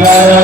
Oh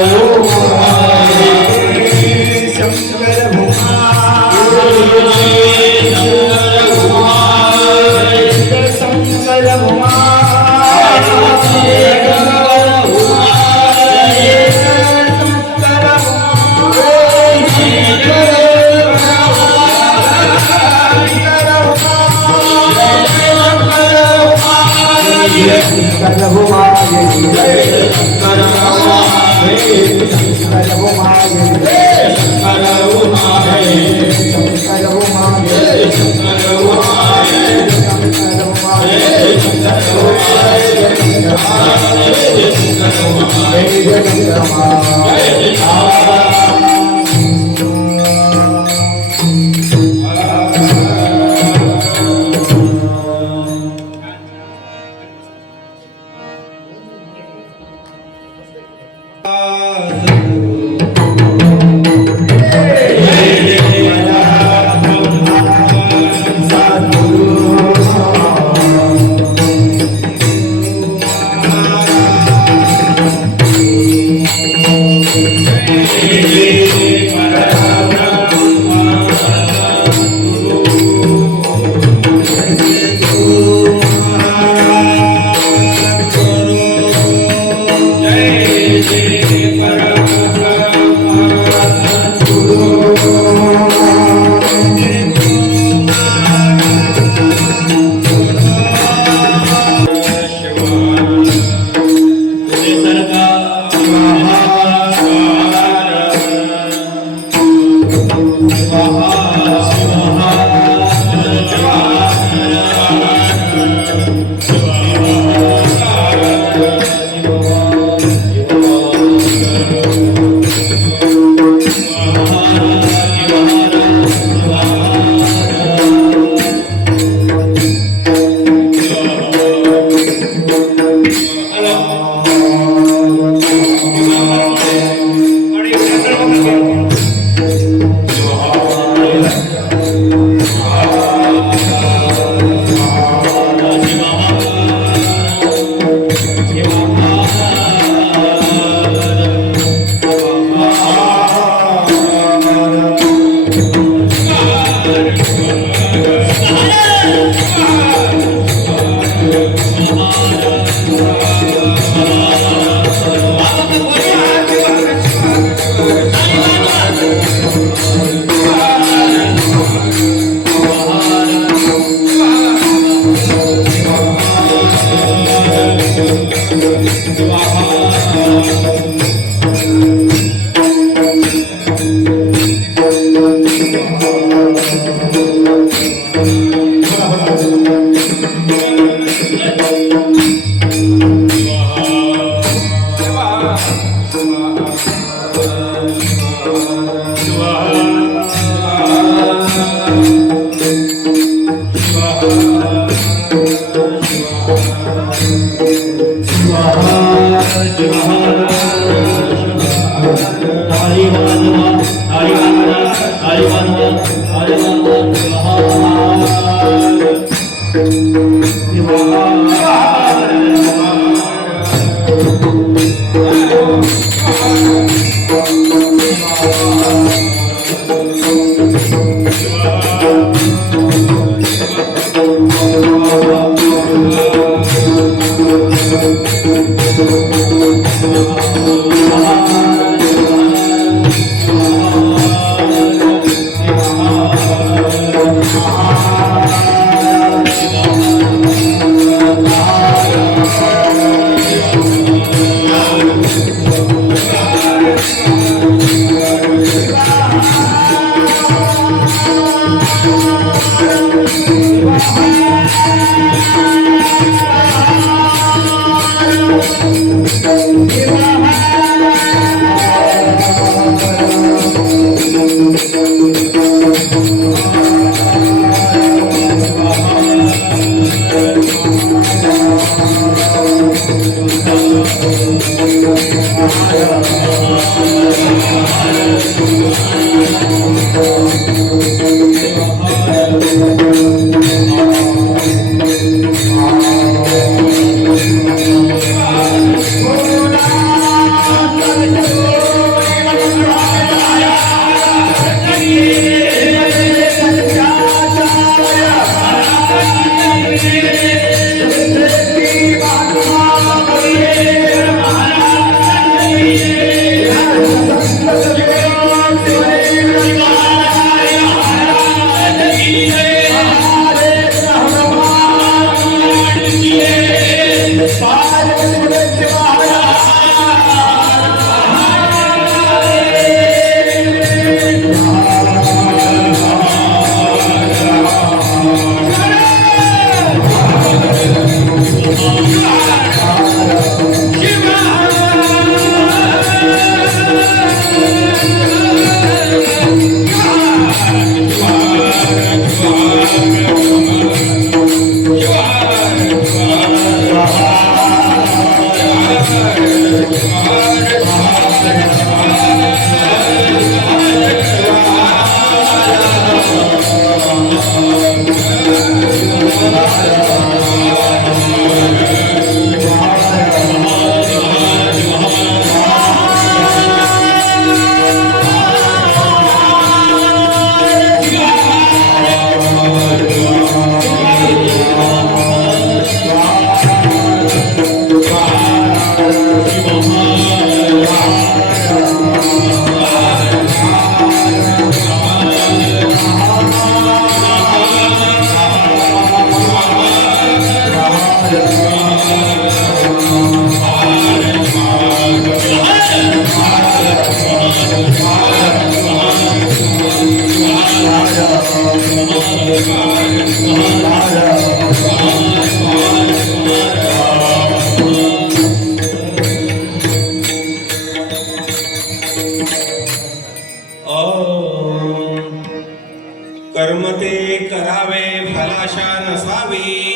कर्म ते करावे फलाशा नसावी,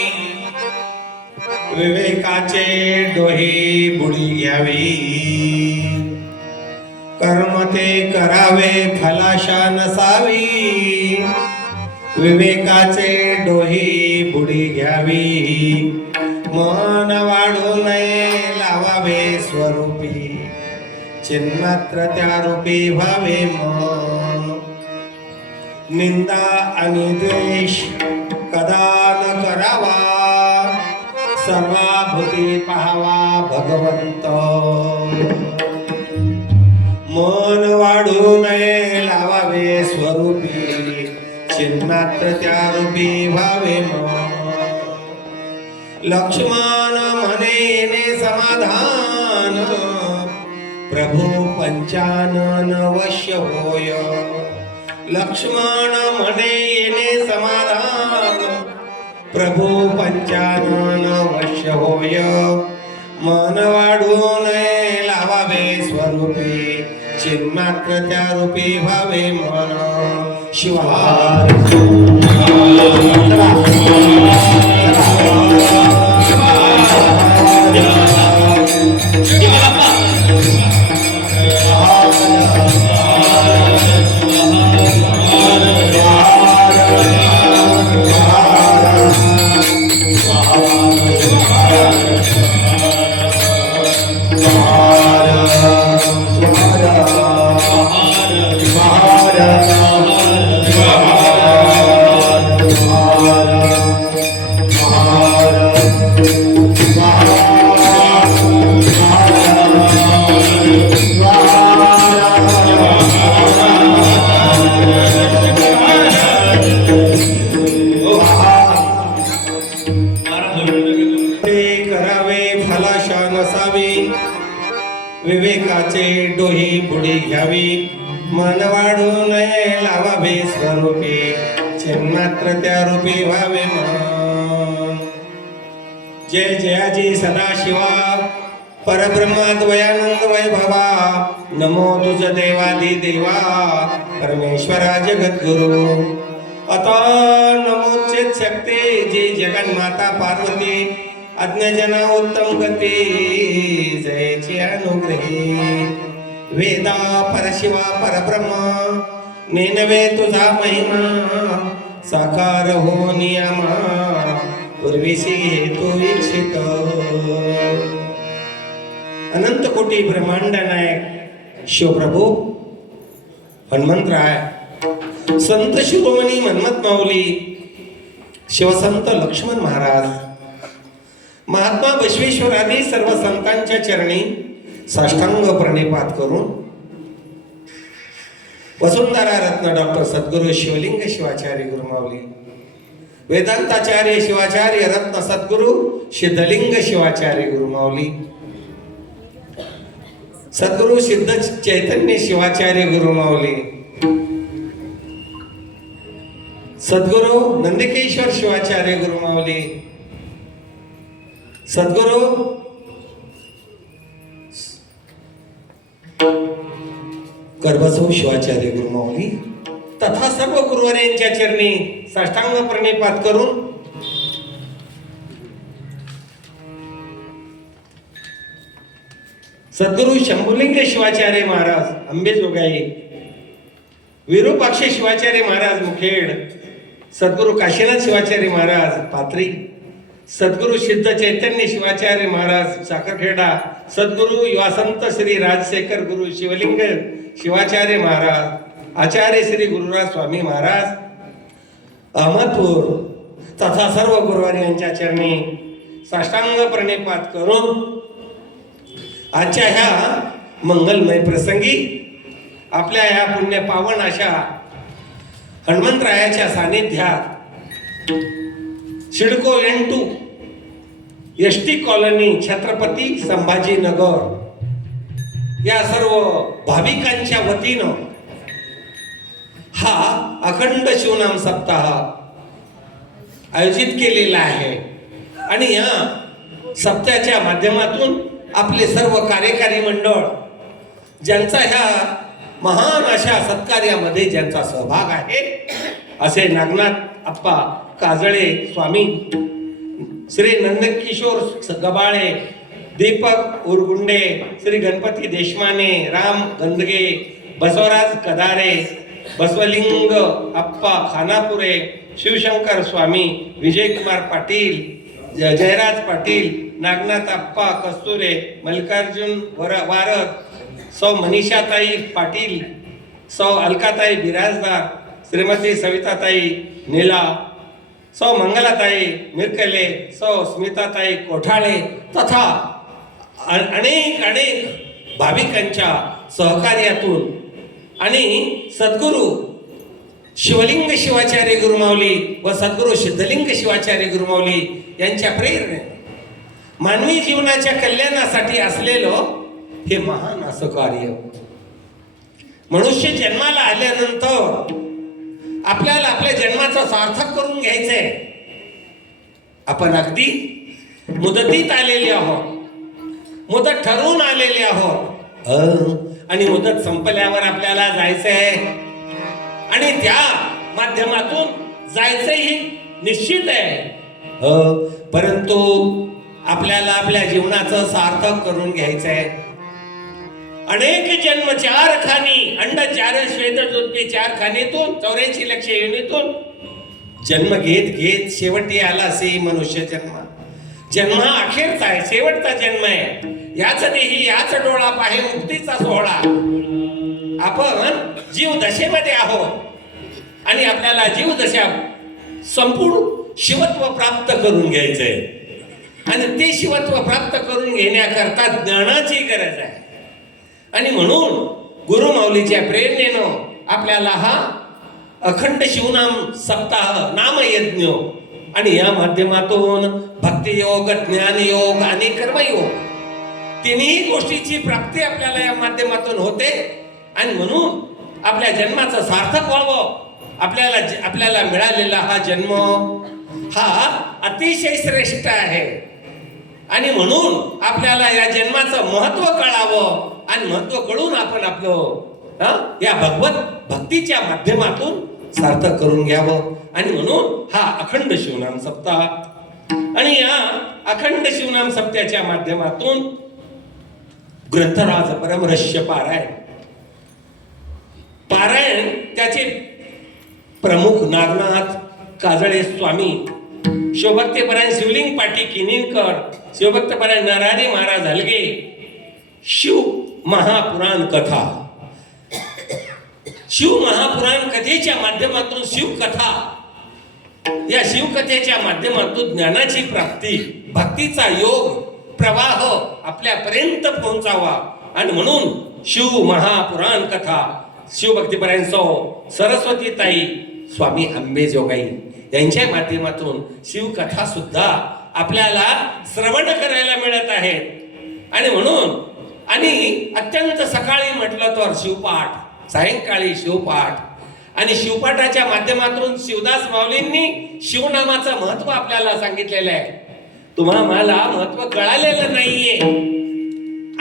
विवेकाचे डोही बुडी घ्यावी. कर्म ते करावे फलाशा नसावी, विवेकाचे डोही बुडी घ्यावी. मन वाढू नये लावावे स्वरूपी, चिन्मात्र त्या रूपी व्हावे मन. निंदा आणि द्वेष कदा न करावा, सर्वाभूती पाहावा भगवंत. मन वाढू नये लावावे स्वरूपी, चिन्मात्र त्या रूपी व्हावे मन. लक्ष्मण म्हणे समाधान, प्रभू पंचानन वश्य होय. लक्ष्मण म्हणे येणे समाधान, प्रभू पंचानन वश्य होय. मन वाढू नये लावावे स्वरूपी, चिन्मात्र त्या रूपी व्हावे मन. शिवाय विवेकाचे डोही बुडी घ्यावी. मन वाढू नये लावावे स्वरूपी, चिन्मात्र त्या रूपी व्हावे मन. जय जयाजी सदाशिवा, परब्रह्माद्वयानंद वैभवा. नमो तुझ देवादी देवा, परमेश्वरा जगद्गुरु. आता नमोच्चेत शक्ती, जी जगन्माता पार्वती. अज्ञजना उत्तम गती, जयची अनुग्रही. वेदा परशिवा परब्रह्म, नेनवे तुझा महिमा. साकार हो नियमा, पूर्वीसी हेतू इच्छित. अनंत कोटी ब्रह्मांड नायक शिवप्रभू हनुमंतराय, संत शिरोमणी मन्मथ माऊली, शिवसंत लक्ष्मण महाराज, महात्मा बसवेश्वर आदी सर्व संतांच्या चरणी साष्टांग प्रणिपात करून वसुंधरा रत्न डॉक्टर सद्गुरु शिवलिंग शिवाचार्य गुरुमाऊली, वेदांताचार्य शिवाचार्य रत्न सद्गुरु सिद्धलिंग शिवाचार्य गुरुमाऊली, सद्गुरु सिद्ध चैतन्य शिवाचार्य गुरुमाऊली, सद्गुरु नंदिकेश्वर शिवाचार्य गुरुमाऊली, सद्गुरु करबसव शिवाचार्य गुरुमाऊली, तथा सर्व गुरुवर्यांच्या चरणी साष्टांग प्रणिपात करून सद्गुरु शंभुलिंग शिवाचार्य महाराज अंबेजोगाई, विरूपाक्ष शिवाचार्य महाराज मुखेड, सद्गुरु काशीनाथ शिवाचार्य महाराज पाथरी, सद्गुरु सिद्ध चैतन्य शिवाचार्य महाराज साखरखेडा, सद्गुरु युवासंत श्री राजशेखर गुरु शिवलिंग शिवाचार्य महाराज, आचार्य श्री गुरुराज स्वामी महाराज अहमदपूर तथा सर्व गुरुवारी चरणी साष्टांग प्रणिपात करून आजच्या ह्या मंगलमय प्रसंगी आपल्या ह्या पुण्य पावन अशा हनुमंतरायाच्या सानिध्यात CIDCO N2 ST colony Chhatrapati Sambhajinagar या सर्व भाविकांच्या वतीनं हा अखंड शिवनाम सप्ताह आयोजित केलेला आहे आणि या सप्ताहाच्या माध्यमातून आपले सर्व कार्यकारी मंडळ ज्यांचा ह्या महान अशा सत्कार्यामध्ये ज्यांचा सहभाग आहे असे नागनाथ अप्पा काजळे स्वामी, श्री नंदकिशोर गबाळे, दीपक उरगुंडे, श्री गणपती देशमाने, राम गंदगे, बसवराज कदारे, बसवलिंग अप्पा खानापुरे, शिवशंकर स्वामी, विजयकुमार पाटील, जयराज पाटील, नागनाथ अप्पा कस्तुरे, मल्लिकार्जुन वारद, सौ मनीषाताई पाटील, सौ अलकाताई बिराजदार, श्रीमती सविताताई नीला, सौ मंगलाताई मिरकले, सौ स्मिताताई कोठाळे तथा अनेक अनेक भाविकांच्या सहकार्यातून आणि सद्गुरु शिवलिंग शिवाचार्य गुरुमाऊली व सद्गुरु सिद्धलिंग शिवाचार्य गुरुमाऊली यांच्या प्रेरणे मानवी जीवनाच्या कल्याणासाठी असलेलं हे महान असं कार्य. मनुष्य जन्माला आल्यानंतर आपल्याला आपल्या जन्माचं सार्थक करून घ्यायचंय. आपण अगदी मुदतीत आलेले आहोत, मुदत ठरवून आलेले आहोत आणि मुदत संपल्यावर आपल्याला जायचंय आणि त्या माध्यमातून जायचंही निश्चित आहे. परंतु आपल्याला आपल्या जीवनाचं सार्थक करून घ्यायचंय. अनेक जन्म चार खानी, अंड चार श्वेत ज्योती चार खानीतून 84 लक्ष योनीतून जन्म घेत घेत शेवटी आला से मनुष्य जन्म. जन्म हा अखेरचा आहे, शेवटचा जन्म आहे. याच देही याच डोळा पाहे मुक्तीचा सोहळा. आपण जीव दशेमध्ये आहोत आणि आपल्याला जीव दशा संपूर्ण शिवत्व प्राप्त करून घ्यायचंय आणि ते शिवत्व प्राप्त करून घेण्याकरता ज्ञानाची गरज आहे. आणि म्हणून गुरुमाऊलीच्या प्रेरणेनं आपल्याला हा अखंड शिवनाम सप्ताह नामयज्ञ आणि या माध्यमातून भक्तियोग, ज्ञानयोग आणि कर्मयोग तिन्ही गोष्टीची प्राप्ती आपल्याला या माध्यमातून होते. आणि म्हणून आपल्या जन्माचं सार्थक व्हावं, आपल्याला मिळालेला हा जन्म हा अतिशय श्रेष्ठ आहे आणि म्हणून आपल्याला या जन्माचं महत्व कळावं आणि महत्व कळून आपण आपलं या भगवत भक्तीच्या माध्यमातून सार्थक करून घ्यावं. आणि म्हणून हा अखंड शिवनाम सप्ताह आणि या अखंड शिवनाम सप्ताहाच्या माध्यमातून ग्रंथराज परमरहस्य पारायण त्याचे प्रमुख नागनाथ काजळे स्वामी, शिवभक्तपरायण शिवलिंग पाटी किनीनकर, शिवभक्तपरायण नरहरी महाराज हलगे, शिव महापुराण कथा. शिव महापुराण कथेच्या माध्यमातून शिवकथा, या शिवकथेच्या माध्यमातून ज्ञानाची प्राप्ती, भक्तीचा योग प्रवाह आपल्यापर्यंत पोहोचावा. आणि म्हणून शिव महापुराण कथा शिवभक्तीपरायण सौ सरस्वतीताई स्वामी अंबेजोगाई यांच्या माध्यमातून शिवकथा सुद्धा आपल्याला श्रवण करायला मिळत आहेत. आणि म्हणून आणि अत्यंत सकाळी म्हटलं तर शिवपाठ, सायंकाळी शिवपाठ आणि शिवपाठाच्या माध्यमातून शिवदास माऊलींनी शिवनामाचं महत्व आपल्याला सांगितलेलं आहे. तुम्हा मला महत्व कळालेलं नाहीये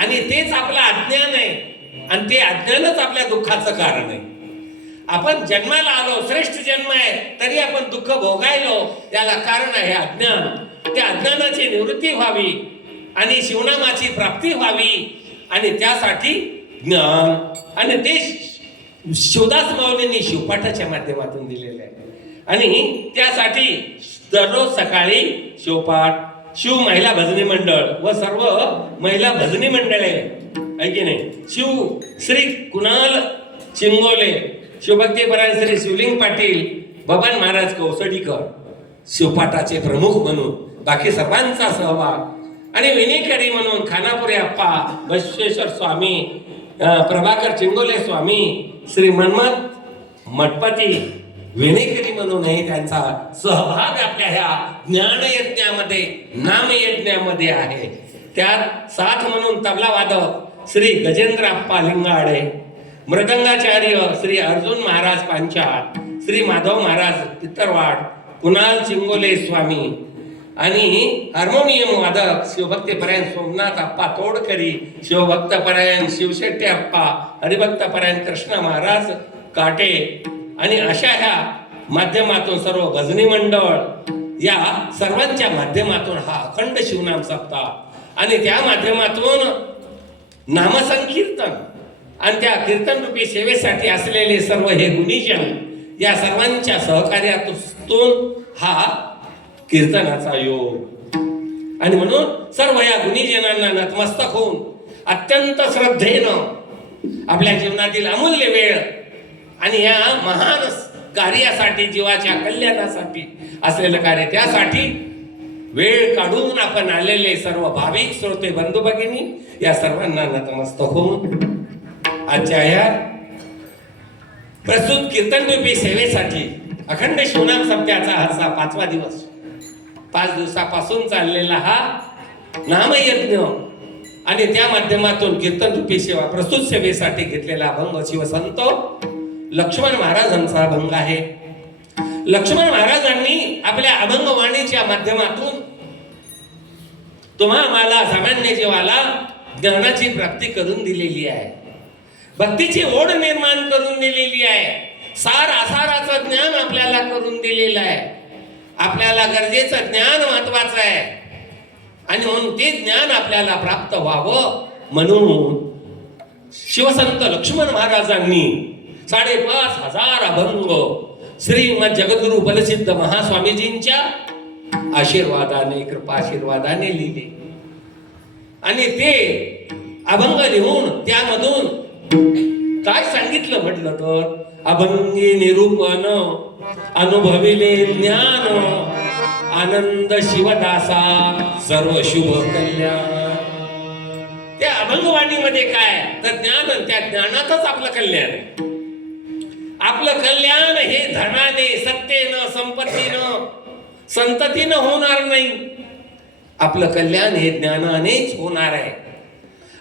आणि तेच आपलं अज्ञान आहे आणि ते अज्ञानच आपल्या दुःखाचं कारण आहे. आपण जन्माला आलो, श्रेष्ठ जन्म आहे, तरी आपण दुःख भोगायलो, याला कारण आहे अज्ञान. त्या अज्ञानाची निवृत्ती व्हावी आणि शिवनामाची प्राप्ती व्हावी, आणि त्यासाठी ज्ञान, आणि ते शिवदास माऊलींनी शिवपाठाच्या माध्यमातून दिलेलं आहे. आणि त्यासाठी दररोज सकाळी शिवपाठ, शिव महिला भजनी मंडळ व सर्व महिला भजनी मंडळे आहे की नाही, शिव श्री कुणाल चिंगोले, शिवभक्तीपरायण श्री शिवलिंग पाटील, बबन महाराज कौसडीकर शिवपाठाचे प्रमुख म्हणून, बाकी सर्वांचा सहभाग, आणि विनेकरी म्हणून खानापुरे अप्पा, बसवेश्वर स्वामी, प्रभाकर चिंगोले स्वामी, श्री मनमत मठपती विनेकरी म्हणूनही त्यांचा सहभाग आपल्या ह्या ज्ञानयज्ञामध्ये, नामयज्ञामध्ये आहे. त्यात साथ म्हणून तबला वादक श्री गजेंद्र अप्पा लिंगाडे, मृदंगाचार्य श्री अर्जुन महाराज पांचाळ, श्री माधव महाराज पित्तरवाड, कुणाल चिंगोले स्वामी, आणि हार्मोनियम वादक शिवभक्तीपरायण सोमनाथ अप्पा तोडकरी, शिवभक्तपरायण शिवशेट्टी अप्पा, हरिभक्तपरायण कृष्ण महाराज काटे, आणि अशा ह्या माध्यमातून सर्व भजनी मंडळ, या सर्वांच्या माध्यमातून हा अखंड शिवनाम सप्ताह, आणि त्या माध्यमातून नामसंकीर्तन, आणि त्या कीर्तन रूपी सेवेसाठी असलेले सर्व हे गुणीजन, या सर्वांच्या सहकार्यातून हा कीर्तनाचा योग. आणि म्हणून सर्व या गुणीजनांना नतमस्तक होऊन अत्यंत श्रद्धेनं आपल्या जीवनातील अमूल्य वेळ आणि या महान कार्यासाठी, जीवाच्या कल्याणासाठी असलेलं कार्य, त्यासाठी वेळ काढून आपण आलेले सर्व भाविक श्रोते बंधू भगिनी, या सर्वांना नतमस्तक होऊन आजच्या या प्रस्तुत कीर्तनरूपी सेवेसाठी अखंड शिवनाम सप्त्याचा हा 5वा दिवस, 5 दिवसापासून चाललेला हा नामयज्ञ, आणि त्या माध्यमातून कीर्तन रूपी सेवा प्रस्तुत सेवेसाठी घेतलेला अभंग शिवसंत लक्ष्मण महाराजांचा अभंग आहे. लक्ष्मण महाराजांनी आपल्या अभंगवाणीच्या माध्यमातून तुम्हा मला सामान्य जीवाला ज्ञानाची प्राप्ती करून दिलेली आहे, भक्तीची ओढ निर्माण करून दिलेली आहे, सार आसाराचं ज्ञान आपल्याला करून दिलेलं आहे. आपल्याला गरजेचं ज्ञान महत्वाचं आहे, आणि म्हणून ते ज्ञान आपल्याला प्राप्त व्हावं म्हणून शिवसंत लक्ष्मण महाराजांनी 5,500 अभंग श्रीमद जगद्गुरु बलसिद्ध महास्वामीजींच्या आशीर्वादाने, कृपाशीर्वादाने लिहिले, आणि ते अभंग लिहून त्यामधून काय सांगितलं म्हटलं तर, अभंगी निरूपण अनुभविले ज्ञान, आनंद शिवदासा सर्व शुभ कल्याण. त्या अभंगवाणीमध्ये काय तर ज्ञान, त्या ज्ञानातच आपलं कल्याण आहे. आपलं कल्याण हे धनाने, सत्तेनं, संपत्तीनं, संततीनं होणार नाही. आपलं कल्याण हे ज्ञानानेच होणार आहे.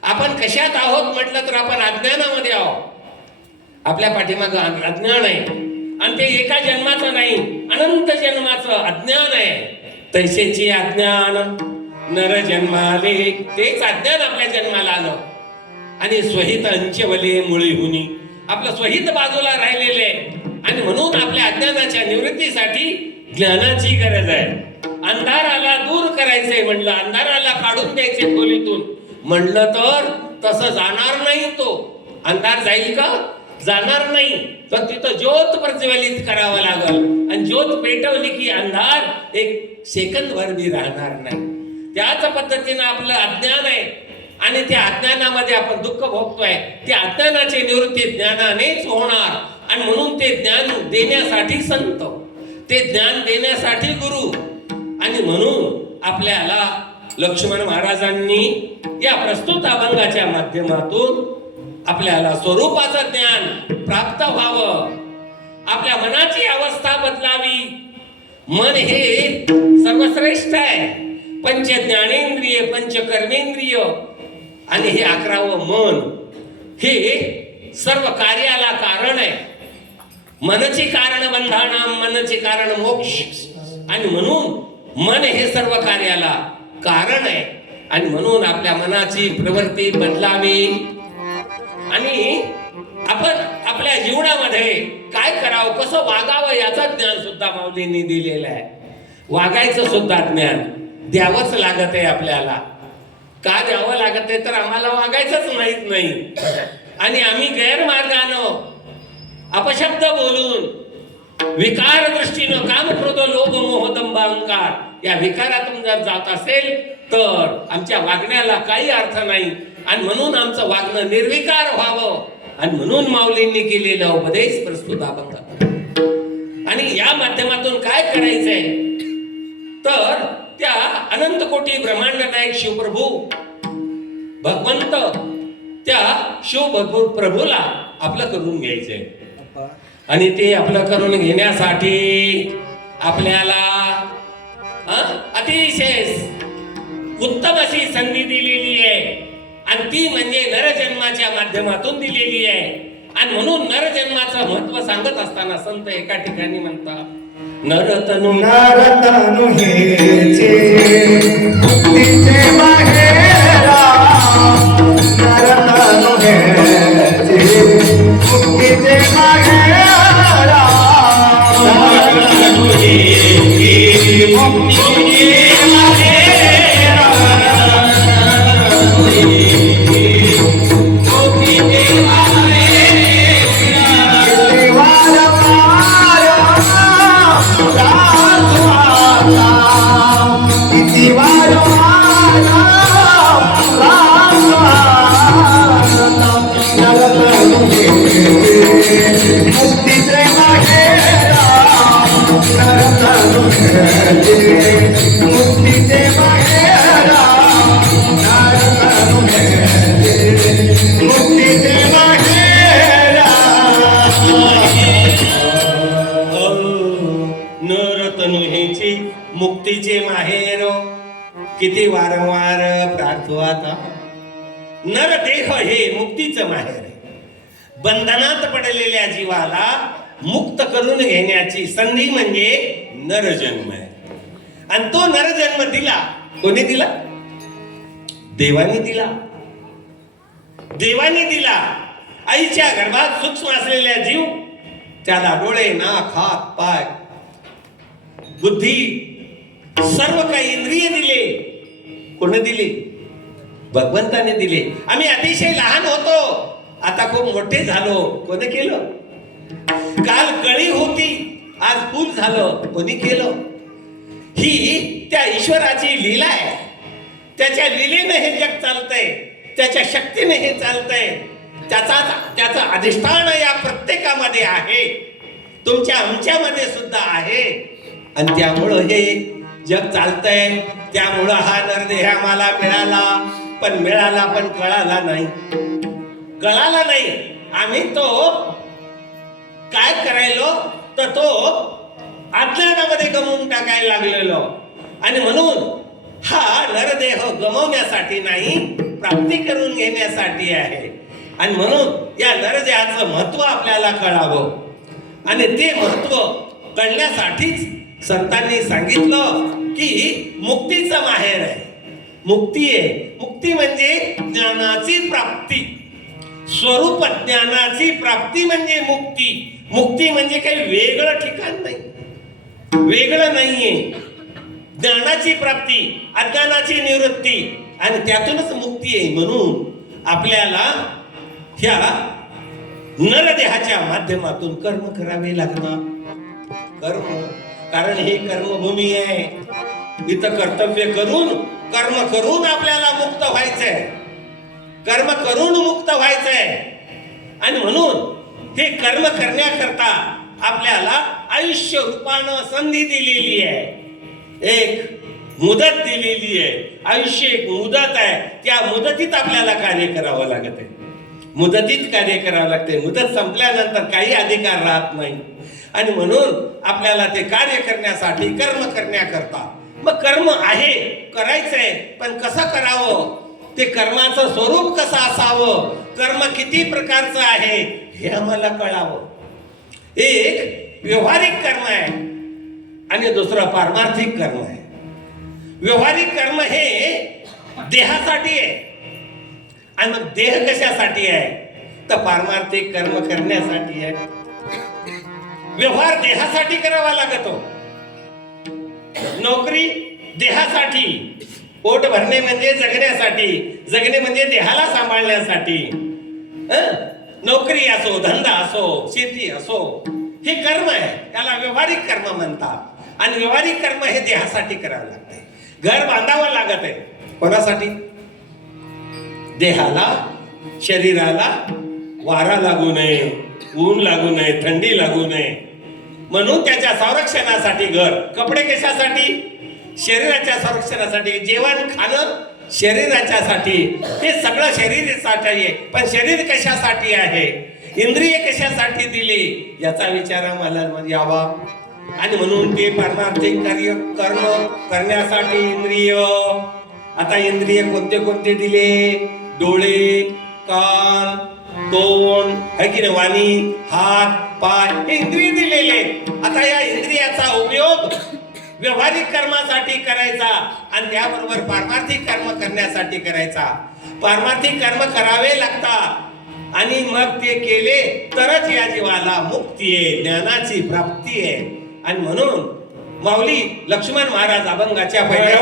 आपण कशात आहोत म्हटलं तर आपण अज्ञानामध्ये आहोत. आपल्या पाठीमागं अज्ञान आहे, आणि ते एका जन्माचं नाही, अनंत जन्माचं अज्ञान आहे. तैसेची अज्ञान नर जन्माले, तेच अज्ञान आपल्या जन्माला आलं, आणि स्वहित अंचवले मुळी हुनी, आपलं स्वहित बाजूला राहिलेले आहे. आणि म्हणून आपल्या अज्ञानाच्या निवृत्तीसाठी ज्ञानाची गरज आहे. अंधाराला दूर करायचंय म्हणलं, अंधाराला काढून द्यायचे खोलीतून म्हणलं तर तसं जाणार नाही. तो अंधार जाईल का? जाणार नाही. तर तिथं ज्योत प्रज्वलित करावं लागल, आणि ज्योत पेटवली की अंधार एक सेकंदभर बी राहणार नाही. त्याच पद्धतीनं आपलं अज्ञान आहे, आणि त्या अज्ञानामध्ये आपण दुःख भोगतोय. त्या अज्ञानाची निवृत्ती ज्ञानानेच होणार, आणि म्हणून ते ज्ञान देण्यासाठी संत, ते ज्ञान देण्यासाठी गुरु, आणि म्हणून आपल्याला लक्ष्मण महाराजांनी या प्रस्तुत अभंगाच्या माध्यमातून आपल्याला स्वरूपाचं ज्ञान प्राप्त व्हावं, आपल्या मनाची अवस्था बदलावी. मन हे सर्वश्रेष्ठ आहे. पंच ज्ञानेंद्रिय, पंच कर्मेंद्रिय, आणि हे 11वं मन हे सर्व कार्याला कारण आहे. मनची कारण बंधानाम, मनची कारण मोक्ष, आणि म्हणून मन हे सर्व कार्याला कारण आहे. आणि म्हणून आपल्या मनाची प्रवृत्ती बदलावी, आणि आपण आपल्या जीवनामध्ये काय करावं, कसं वागावं याचं ज्ञान सुद्धा माऊलींनी दिलेलं आहे. वागायचं सुद्धा ज्ञान द्यावंच लागत आहे आपल्याला. का द्यावं लागत आहे तर आम्हाला वागायचंच माहित नाही आणि आम्ही गैरमार्गानं अपशब्द बोलून विकार दृष्टीनं काम, क्रोध, लोभ, मोह, दंभ, अहंकार या विकारातून जर जात असेल तर आमच्या वागण्याला काही अर्थ नाही आणि म्हणून आमचं वागणं निर्विकार व्हावं आणि म्हणून माऊलींनी केलेला उपदेश प्रस्तुत आपण. आणि या माध्यमातून काय करायचंय तर त्या अनंत कोटी ब्रह्मांड नायक शिवप्रभू भगवंत त्या प्रभूला आपलं करून घ्यायचंय. आणि ते आपलं करून घेण्यासाठी आपल्याला अतिशय उत्तम अशी संधी दिलेली आहे आणि ती म्हणजे नरजन्माच्या माध्यमातून दिलेली आहे. आणि म्हणून नरजन्माचं महत्व सांगत असताना संत एका ठिकाणी म्हणतात, नरतनु नरतनु हेचे मुक्तीचे माहेरा, नरतनु हेचे मुक्तीचे माहेरा, नरतनु हेचे मुक्तीचे माहेरा, नरतनु हेचे मुक्तीचे माहेरा, देवाला मुक्तीचे माहेरा, नरतनु हेचे मुक्तीचे माहेरा, नरतनु हेचे मुक्तीचे माहेरा. नरतनु हेची मुक्तीचे माहेर. किती वारंवार प्रार्थो आता. नरदेह हे मुक्तीचं माहेर आहे. बंधनात पडलेल्या जीवाला मुक्त करून घेण्याची संधी म्हणजे नरजन्म आहे. आणि तो नरजन्म दिला कोणी दिला? देवानी दिला. देवानी दिला. आईच्या गर्भात सूक्ष्म असलेल्या जीव त्याला डोळे, नाक, हात, पाय, बुद्धी सर्व काही इंद्रिय दिले. कोणी दिले? भगवंताने दिले. आम्ही अतिशय लहान होतो, आता खूप मोठे झालो. कोणी केलं? काल कळी होती, आज फूल झालं. कोणी केलं? ही त्या ईश्वराची लीला आहे. त्याच्या लीलेने हे जग चालतंय, त्याच्या शक्तीने हे चालतंय. त्याचा अधिष्ठान या प्रत्येकामध्ये आहे, तुमच्या आमच्यामध्ये सुद्धा आहे. आणि त्यामुळं हे जग चालतंय. त्यामुळं हा नरदेह आम्हाला मिळाला पण कळाला नाही. आम्ही तो काय करायलो तर तो अज्ञानामध्ये गमवून टाकायला लागलेलो. आणि म्हणून हा नरदेह गमवण्यासाठी नाही, प्राप्ती करून घेण्यासाठी आहे. आणि म्हणून या नरदेहाचं महत्व आपल्याला कळावं. आणि ते महत्व कळण्यासाठीच संतांनी सांगितलं की मुक्तीचं माहेर आहे. मुक्ती आहे. मुक्ती म्हणजे ज्ञानाची प्राप्ती, स्वरूप ज्ञानाची प्राप्ती म्हणजे मुक्ती. मुक्ती म्हणजे काही वेगळं ठिकाण नाही, वेगळं नाहीये. ज्ञानाची प्राप्ती, अज्ञानाची निवृत्ती आणि त्यातूनच मुक्ती आहे. म्हणून आपल्याला ह्या नरदेहाच्या माध्यमातून कर्म करावे लागतात. कर्म, कारण ही कर्मभूमी आहे. इथं कर्तव्य करून, कर्म करून आपल्याला मुक्त व्हायचंय. कर्म करून मुक्त व्हायचंय. आणि म्हणून हे कर्म करण्याकरता आपल्याला आयुष्य रूपानं संधी दिलेली आहे. एक मुदत दिलेली आहे. आयुष्य एक मुदत आहे. त्या मुदतीत आपल्याला कार्य करावं लागत आहे. मुदतीत कार्य करावं लागते. मुदत संपल्यानंतर काही अधिकार राहत नाही. आणि म्हणून आपल्याला ते कार्य करण्यासाठी कर्म करण्याकरता, मग कर्म आहे, करायचंय, पण कसं करावं, ते कर्माचं स्वरूप कसं असावं, कर्म किती प्रकारचं आहे हे आम्हाला कळावं. एक व्यवहारिक कर्म आहे आणि दुसरं पारमार्थिक कर्म आहे. व्यवहारिक कर्म हे देहासाठी आहे. आणि मग देह कशासाठी आहे तर पारमार्थिक कर्म करण्यासाठी आहे. व्यवहार देहासाठी करावा लागतो, नोकरी देहासाठी, पोट भरणे म्हणजे जगण्यासाठी, जगणे म्हणजे देहाला सांभाळण्यासाठी. नोकरी असो, धंदा असो, शेती असो, हे कर्म आहे, त्याला व्यवहारिक कर्म म्हणतात. आणि व्यवहारिक कर्म हे देहासाठी करावं लागतंय. घर बांधावं लागत आहे कोणासाठी? देहाला, शरीराला वारा लागू नये, ऊन लागू नये, थंडी लागू नये, म्हणून त्याच्या संरक्षणासाठी घर. कपडे कशासाठी? शरीराच्या संरक्षणासाठी. जेवण खाणं शरीराच्यासाठी. हे सगळं शरीरासाठी आहे. पण शरीर कशासाठी आहे, इंद्रिय कशासाठी दिली, याचा विचार आम्हाला यावा. आणि म्हणून ते पारमार्थिक कार्य कर्म करण्यासाठी इंद्रिय. आता इंद्रिय कोणते कोणते दिले? डोळे, कान, तोंड, है की नाही, वाणी, हात, पाय, हे इंद्रिय दिलेले. आता या इंद्रियाचा उपयोग व्यवहारिक कर्मासाठी करायचा आणि त्याबरोबर पारमार्थिक कर्म करण्यासाठी करायचा. पारमार्थिक कर्म करावे लागतात आणि मग ते केले तरच या जीवाला मुक्ती आहे, ज्ञानाची प्राप्ती आहे. आणि म्हणून माऊली लक्ष्मण महाराज अभंगाच्या पहिल्या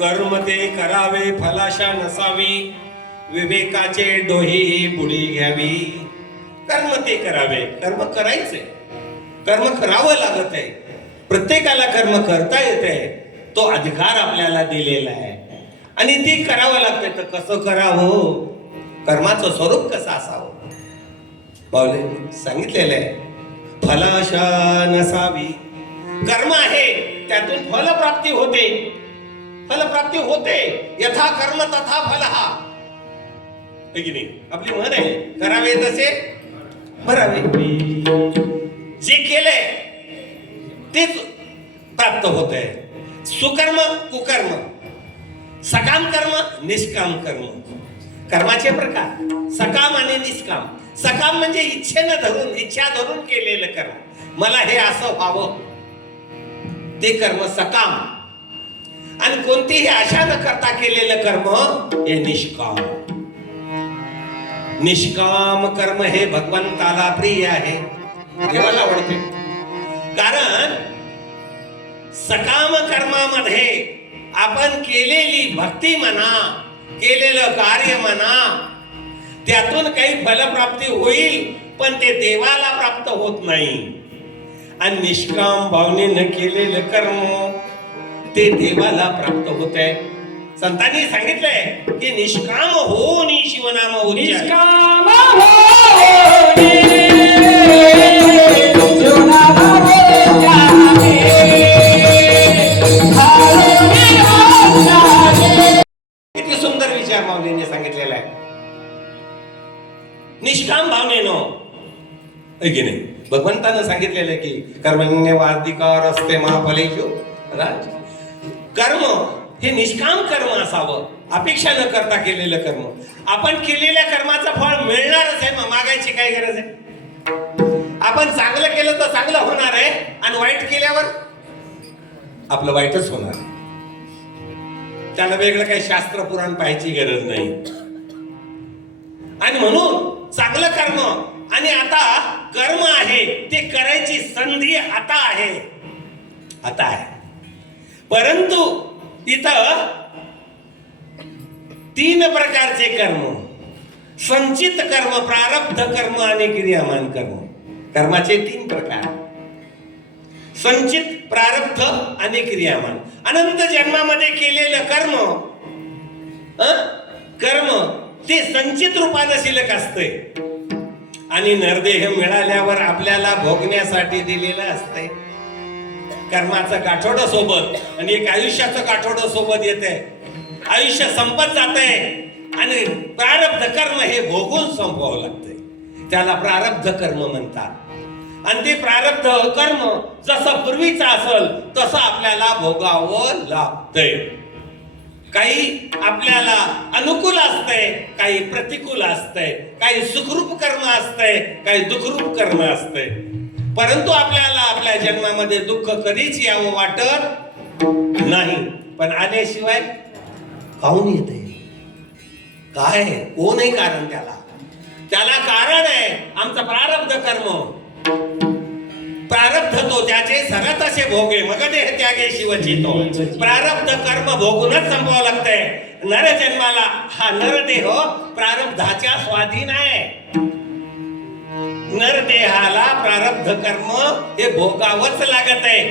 कर्म ते करावे फलाशा नसावी, विवेकाचे डोही बुडी घ्यावी. कर्म ते करावे, कर्म करायचे, कर्म करावं लागत आहे. प्रत्येकाला कर्म करता येते, तो अधिकार आपल्याला दिलेला आहे आणि ती करावं लागते. तर कसं करावं, कर्माचं स्वरूप कसं असावं, बावले सांगितलेलं आहे. फलाशा नसावी, कर्म आहे त्यातून फलप्राप्ती होते, फलप्राप्ती होते. यथा कर्म तथा फल. है की नाही? आपली म्हण आहे, करावे तसे भरावे. जे केलंय तेच प्राप्त होत आहे. सुकर्म कुकर्म, सकाम कर्म निष्काम कर्म. कर्माचे प्रकार सकाम आणि निष्काम. सकाम म्हणजे इच्छेनं धरून, इच्छा धरून केलेलं कर्म. मला हे असं व्हावं ते कर्म सकाम. आणि कोणतीही आशा न करता केलेलं कर्म हे निष्काम. निष्काम कर्म हे भगवंताला प्रिय आहे, देवाला आवडते. कारण सकाम कर्मामध्ये आपण केलेली भक्ती म्हणा, केलेलं कार्य म्हणा, त्यातून काही फलप्राप्ती होईल, पण ते देवाला प्राप्त होत नाही. आणि निष्काम भावनेनं केलेलं कर्म ते देवाला प्राप्त होत आहे. संतांनी सांगितलंय की निष्काम होनी शिवनाम उच्चारे. निष्काम होनी शिवनाम उच्चारे. किती सुंदर विचार माऊलीने सांगितलेला आहे. निष्काम भावनेनं, है की नाही? भगवंतानं सांगितलेलं की कर्मण्यवाधिकार असते महाफलेषु राज. कर्म हे निष्काम कर्म असावं, अपेक्षा न करता केलेलं कर्म. आपण केलेल्या कर्माचं फळ मिळणारच आहे, मग मागायची काय गरज आहे? आपण चांगलं केलं तर चांगलं होणार आहे, आणि वाईट केल्यावर आपलं वाईटच होणार आहे. त्याला वेगळं काही शास्त्र पुराण पाहायची गरज नाही. आणि म्हणून चांगलं कर्म, आणि आता कर्म आहे ते करायची संधी आता आहे, आता आहे. परंतु इथं 3 प्रकारचे कर्म, संचित कर्म, प्रारब्ध कर्म आणि क्रियामान कर्म. कर्माचे 3 प्रकार, संचित, प्रारब्ध आणि क्रियामान. अनंत जन्मामध्ये केलेलं कर्म, कर्म ते संचित रूपानं शिल्लक असते, आणि नरदेह मिळाल्यावर आपल्याला भोगण्यासाठी दिलेलं असतंय. कर्माचं काठोडं सोबत आणि एक आयुष्याचं काठोडं सोबत येते. आयुष्य संपत जाते, आणि प्रारब्ध कर्म हे भोगून संपवावं लागतंय. त्याला प्रारब्ध कर्म म्हणतात. आणि ते प्रारब्ध कर्म जसं पूर्वीचं असेल तसं आपल्याला भोगावं लागतंय. काही आपल्याला अनुकूल असतंय, काही प्रतिकूल असतंय, काही सुखरूप कर्म असतंय, काही दुःखरूप कर्म असतंय. परंतु आपल्याला आपल्या जन्मामध्ये दुःख कधीच यावं वाटत नाही. पण आल्याशिवाय काहून येते? काय, कोणही कारण त्याला. त्याला कारण आहे आमचं प्रारब्ध कर्म. प्रारब्ध तो त्याचे सरत असे भोगे, मग देह त्यागे शिवचितो. प्रारब्ध कर्म भोगूनच संपवावं लागतंय. नर जन्माला हा नरदेह प्रारब्धाच्या स्वाधीन आहे. नरदेहाला प्रारब्ध कर्म हे भोगावंच लागत आहे.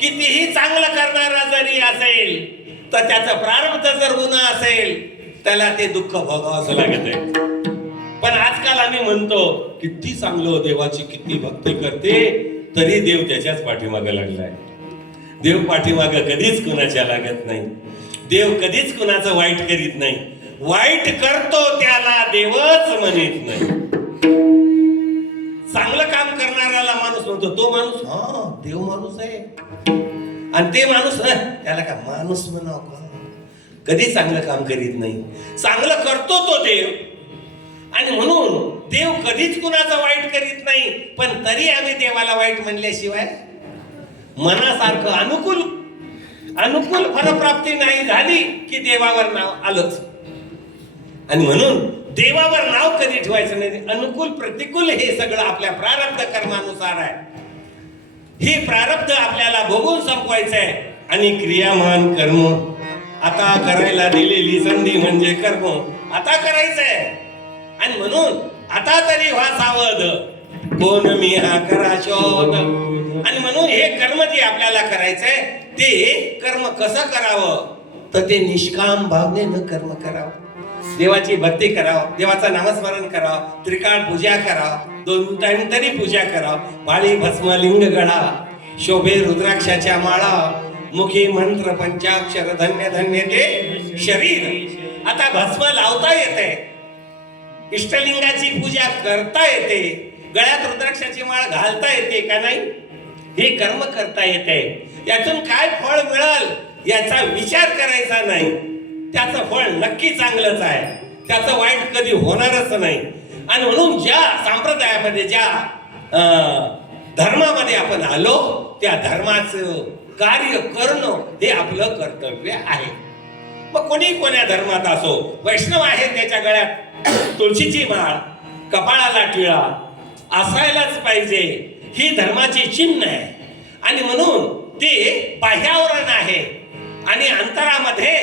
कितीही चांगलं करणारा जरी असेल तर त्याचं प्रारब्ध जर गुन्हा असेल त्याला ते दुःख भोगावंच लागत आहे. पण आजकाल आम्ही म्हणतो किती चांगलं, देवाची किती भक्ती करते, तरी देव त्याच्याच पाठीमागे लागलाय. देव पाठीमागे कधीच कुणाच्या लागत नाही. देव कधीच कुणाचं वाईट करीत नाही. वाईट करतो त्याला देवच म्हणत नाही. चांगलं काम करणाऱ्याला माणूस म्हणतो, तो माणूस हा देव माणूस आहे, आणि ते माणूस त्याला काय माणूस म्हणावं का? कधी चांगलं काम करीत नाही. चांगलं करतो तो देव, आणि म्हणून देव कधीच कुणाचं वाईट करीत नाही. पण तरी आम्ही देवाला वाईट म्हणल्याशिवाय मनासारखं अनुकूल फलप्राप्ती नाही झाली की देवावर नाव आलंच. आणि म्हणून देवावर नाव कधी ठेवायचं नाही. अनुकूल प्रतिकूल हे सगळं आपल्या प्रारब्ध कर्मानुसार आहे. हे प्रारब्ध आपल्याला भोगून संपवायचं आहे. आणि क्रियामान कर्म, आता करायला दिलेली संधी म्हणजे कर्म आता करायचंय. आणि म्हणून आता तरी व्हा सावध, कोण मी हा करा शोध. आणि म्हणून हे कर्म जे आपल्याला करायचंय ते कर्म कसं करावं, तर ते निष्काम भावनेनं कर्म करावं. देवाची भक्ती करावं, देवाचं नामस्मरण करावं, त्रिकाळ पूजा करावं, 2 टाइम तरी पूजा करावं. पाळी भस्म लिंग गळा, शोभे रुद्राक्षाच्या माळा, मुखी मंत्र पंचाक्षर, धन्य धन्य ते शरीर. आता भस्म लावता येते, इष्टलिंगाची पूजा करता येते, गळ्यात रुद्राक्षाची माळ घालता येते का नाही? हे कर्म करता येते. यातून काय फळ मिळेल याचा विचार करायचा नाही. त्याचं फळ नक्की चांगलंच आहे, त्याचं वाईट कधी होणारच नाही. आणि म्हणून ज्या संप्रदायामध्ये, ज्या धर्मामध्ये आपण आलो, त्या धर्माचं कार्य करणं हे आपलं कर्तव्य आहे. मग कोणी कोण्या धर्मात असो, वैष्णव आहे त्याच्या गळ्यात तुळशीची माळ, कपाळाला टिळा असायलाच पाहिजे, ही धर्माची चिन्ह आहे. आणि म्हणून ते बाह्यावरण आहे. आणि अंतरामध्ये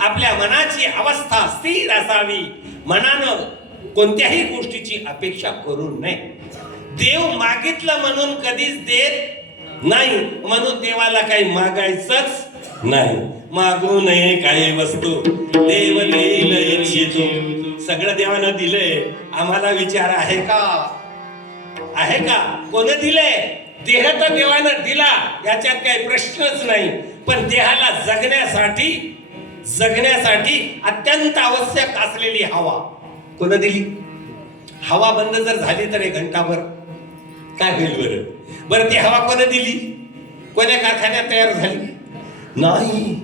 आपल्या मनाची अवस्था स्थिर असावी. मनानं कोणत्याही गोष्टीची अपेक्षा करू नये. देव मागितलं म्हणून कधीच देत नाही, म्हणून देवाला काही मागायचंच नाही. मागू नये काही वस्तू, देव देईल इच्छितो. सगळं देवानं दिलंय, आम्हाला विचार आहे का? आहे का? कोण दिलंय? देह तर देवानं दिला, याच्यात काही प्रश्नच नाही. पण देहाला जगण्यासाठी अत्यंत आवश्यक असलेली हवा कोण दिली? हवा बंद जर झाली तर 1 घंटाभर काय होईल बरं? बरं ती हवा कोण दिली? कोण्या कारखान्यात तयार झाली? नाही,